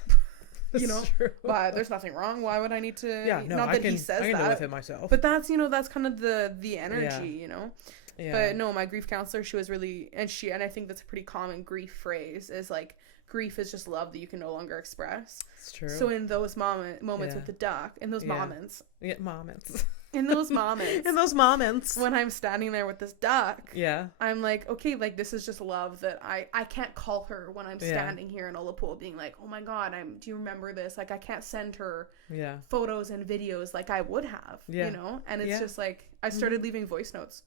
You know, why there's nothing wrong. Why would I need to? Not that he says I can that. deal with it myself. But that's, you know, that's kind of the energy, you know. But no, my grief counselor, she was really, and I think that's a pretty common grief phrase, is like, grief is just love that you can no longer express. It's true. So in those moments with the duck, in those moments. Yeah, moments. In those moments. When I'm standing there with this duck. Yeah. I'm like, okay, like this is just love that I can't call her when I'm standing here in Ullapool being like, oh my God, do you remember this? Like I can't send her photos and videos like I would have, you know? And it's just like, I started leaving voice notes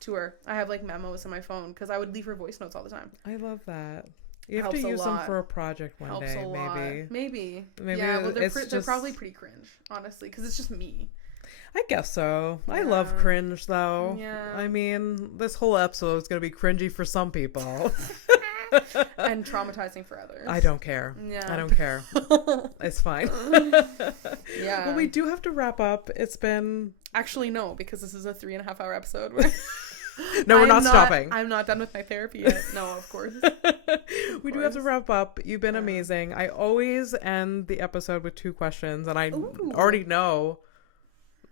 to her. I have like memos on my phone because I would leave her voice notes all the time. I love that. You have to use them for a project one day, maybe. Yeah, well, they're probably pretty cringe, honestly, because it's just me. I guess so. Yeah. I love cringe, though. Yeah. I mean, this whole episode is going to be cringy for some people. And traumatizing for others. I don't care. Yeah. I don't care. It's fine. Yeah. Well, we do have to wrap up. It's been... Actually, no, because this is a 3.5 hour episode. No, we're not stopping. I'm not done with my therapy yet. No, of course. We do have to wrap up. You've been amazing. I always end the episode with 2 questions, and I already know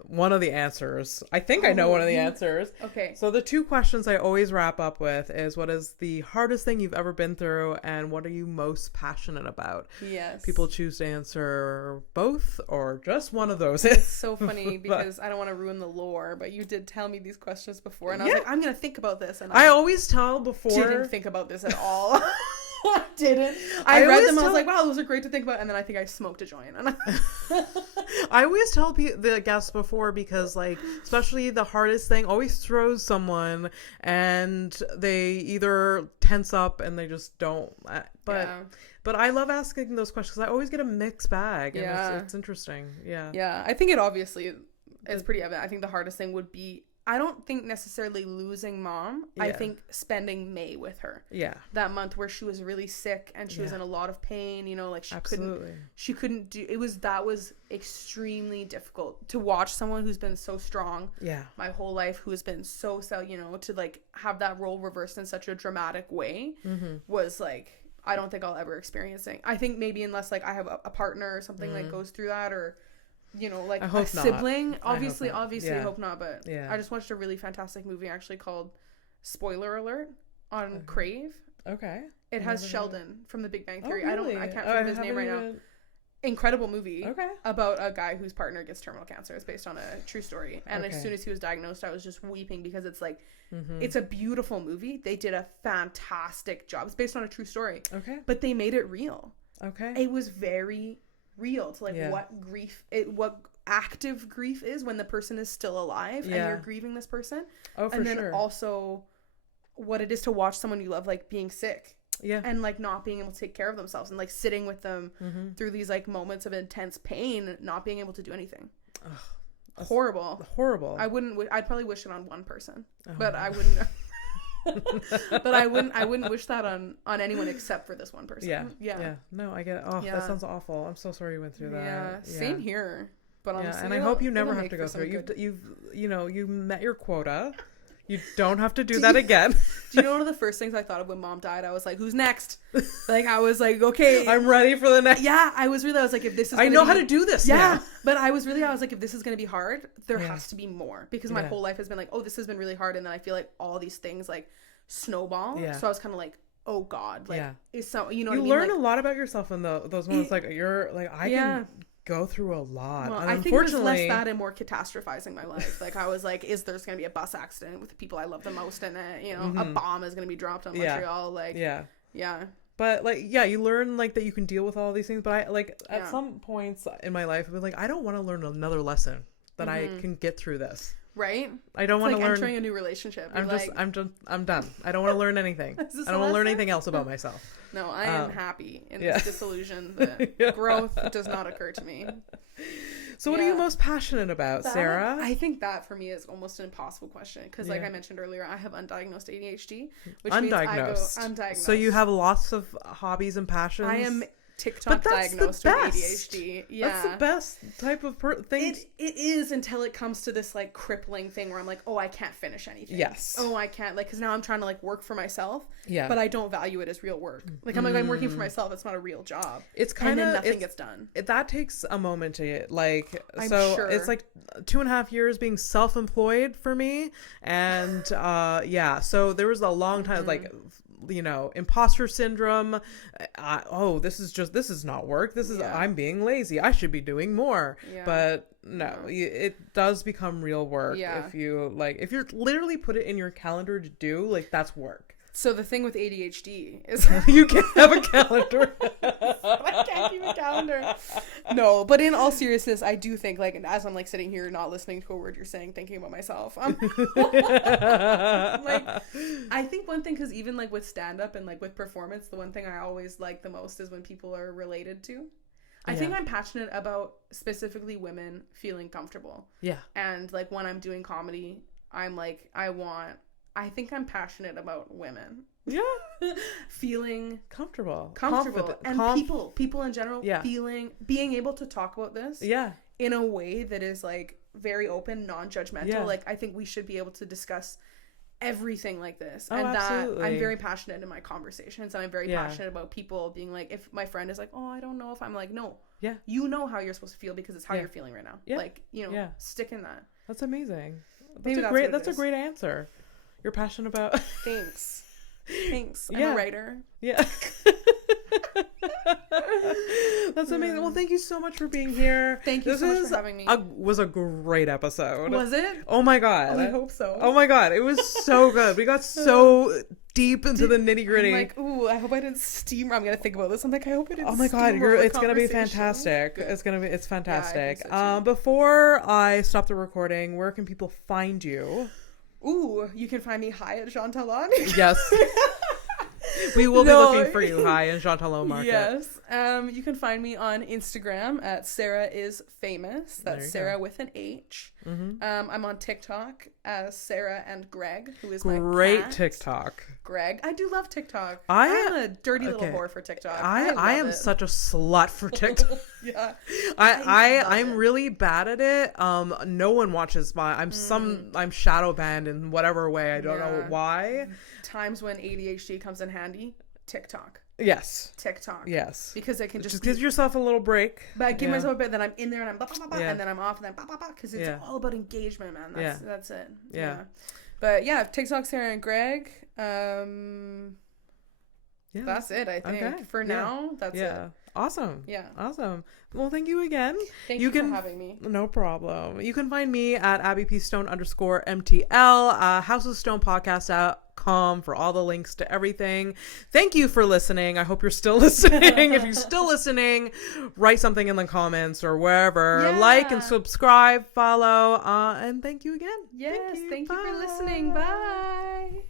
one of the answers. I think I know one of the answers. Okay. So the 2 questions I always wrap up with is, what is the hardest thing you've ever been through, and what are you most passionate about? Yes. People choose to answer both or just one of those. It's so funny because I don't want to ruin the lore, but you did tell me these questions before, and I was like, I'm going to think about this. And I always tell before. Didn't think about this at all. I didn't. I read them. I was like, wow, those are great to think about. And then I think I smoked a joint. I always tell the guests before, because like, especially the hardest thing always throws someone and they either tense up and they just don't. But I love asking those questions. I always get a mixed bag. And it's interesting. Yeah. Yeah. I think it obviously is pretty evident. I think the hardest thing would be, I don't think necessarily losing mom. Yeah. I think spending May with her. Yeah. That month where she was really sick and she was in a lot of pain, you know, like she couldn't do, that was extremely difficult to watch someone who's been so strong. Yeah. My whole life, who has been so, you know, to like have that role reversed in such a dramatic way was like, I don't think I'll ever experience it. I think maybe unless like I have a partner or something like goes through that, or you know, like a sibling. Not. Obviously, hope not. But I just watched a really fantastic movie actually called, spoiler alert, on Crave. Okay. It has Sheldon from The Big Bang Theory. Really? I can't remember his name right now. Incredible movie. Okay. About a guy whose partner gets terminal cancer. It's based on a true story. And as soon as he was diagnosed, I was just weeping, because it's like, it's a beautiful movie. They did a fantastic job. It's based on a true story. Okay. But they made it real. Okay. It was very real to like what grief, what active grief is when the person is still alive and you're grieving this person. Oh, for and then sure. also what it is to watch someone you love like being sick. Yeah. And like not being able to take care of themselves and like sitting with them through these like moments of intense pain, not being able to do anything. Ugh, horrible. I'd probably wish it on one person, but I wouldn't. But I wouldn't wish that on anyone except for this one person. Yeah. No, I get it. Oh, that sounds awful. I'm so sorry you went through that. Yeah. Same here. But honestly, and I hope you never have to go through it. You met your quota. You don't have to do that again. Do you know one of the first things I thought of when Mom died? I was like, who's next? Like, I was like, okay. I'm ready for the next. Yeah, I was like, if this is I know how to do this now. But I was like, if this is going to be hard, there has to be more. Because my whole life has been like, oh, this has been really hard. And then I feel like all these things like snowball. Yeah. So I was kind of like, oh God. Like, is so, you know what I mean? You learn like, a lot about yourself in those moments. Like, you're like, I can go through a lot. Well, I think it was less that and more catastrophizing my life. Like, I was like, is there's gonna be a bus accident with the people I love the most in it? You know, a bomb is gonna be dropped on Montreal. Like, But like, you learn like that you can deal with all these things. But I like at some points in my life, I've been like, I don't want to learn another lesson that I can get through this. Right? I don't want to like learn. Entering a new relationship. I'm done. I don't want to learn anything. I don't want to learn anything else about myself. No, I am happy in this disillusion. The growth does not occur to me. So what are you most passionate about, Sarah? I think that for me is almost an impossible question because like I mentioned earlier, I have undiagnosed ADHD, which means I go undiagnosed. So you have lots of hobbies and passions. I am TikTok diagnosed with ADHD. Yeah, that's the best type of thing. It is until it comes to this like crippling thing where I'm like, oh, I can't finish anything. Yes. Oh, I can't because now I'm trying to like work for myself. Yeah. But I don't value it as real work. Like I'm working for myself. It's not a real job. It's kind of nothing gets done. That takes a moment to like. I'm sure. It's like 2.5 years being self-employed for me, and So there was a long time like. You know, imposter syndrome. This is not work. I'm being lazy. I should be doing more. But no, it does become real work if you're literally put it in your calendar to do, like, that's work. So the thing with ADHD is you can't have a calendar. I can't keep a calendar. No, but in all seriousness, I do think like as I'm like sitting here not listening to a word you're saying, thinking about myself. Like I think one thing, because even like with stand up and like with performance, the one thing I always like the most is when people are related to. I think I'm passionate about specifically women feeling comfortable. Yeah. And like when I'm doing comedy, I'm like I think I'm passionate about women. Yeah. Feeling comfortable. And people in general being able to talk about this in a way that is like very open, non-judgmental. Yeah. Like I think we should be able to discuss everything like this. And absolutely. That I'm very passionate in my conversations, and I'm very passionate about people being like, if my friend is like, oh, I don't know if I'm like, no. Yeah. You know how you're supposed to feel because it's how you're feeling right now. Yeah. Like, you know, stick in that. That's amazing. That's a great answer. You're passionate about. Thanks. I'm a writer. Yeah. That's amazing. Well, thank you so much for being here. Thank you so much for having me. Was a great episode. Was it? Oh my God. Oh, I hope so. Oh my God. It was so good. We got so deep into the nitty gritty. I'm like, ooh, I hope I didn't steam. I'm gonna think about this. I'm like, I hope I didn't. Oh my God, it's gonna be fantastic. Good. It's fantastic. Yeah, so before I stop the recording, where can people find you? Ooh, you can find me high at Jean Talon. Yes. We will be looking for you high in Jean Talon Market. Yes. You can find me on Instagram at Sarah is Famous. That's Sarah with an H. Mm-hmm. I'm on TikTok as Sarah and Greg, who is my cat. TikTok. Greg. I do love TikTok. I'm a dirty little whore for TikTok. I am such a slut for TikTok. Yeah. I'm really bad at it. No one watches I'm shadow banned in whatever way. I don't know why. Times when ADHD comes in handy, TikTok. Yes. TikTok. Yes. Because it can just give yourself a little break. But I give myself a bit, then I'm in there and I'm and then I'm off and then because it's all about engagement, man. That's it. Yeah. But yeah, TikTok, Sarah and Greg. That's it, I think. For now, that's it. Awesome. Yeah. Awesome. Well, thank you again. Thank you for having me. No problem. You can find me at abbypstone_MTL, houseofstonepodcast.com for all the links to everything. Thank you for listening. I hope you're still listening. If you're still listening, write something in the comments or wherever. Yeah. Like and subscribe, follow, and thank you again. Yes. Thank you for listening. Bye.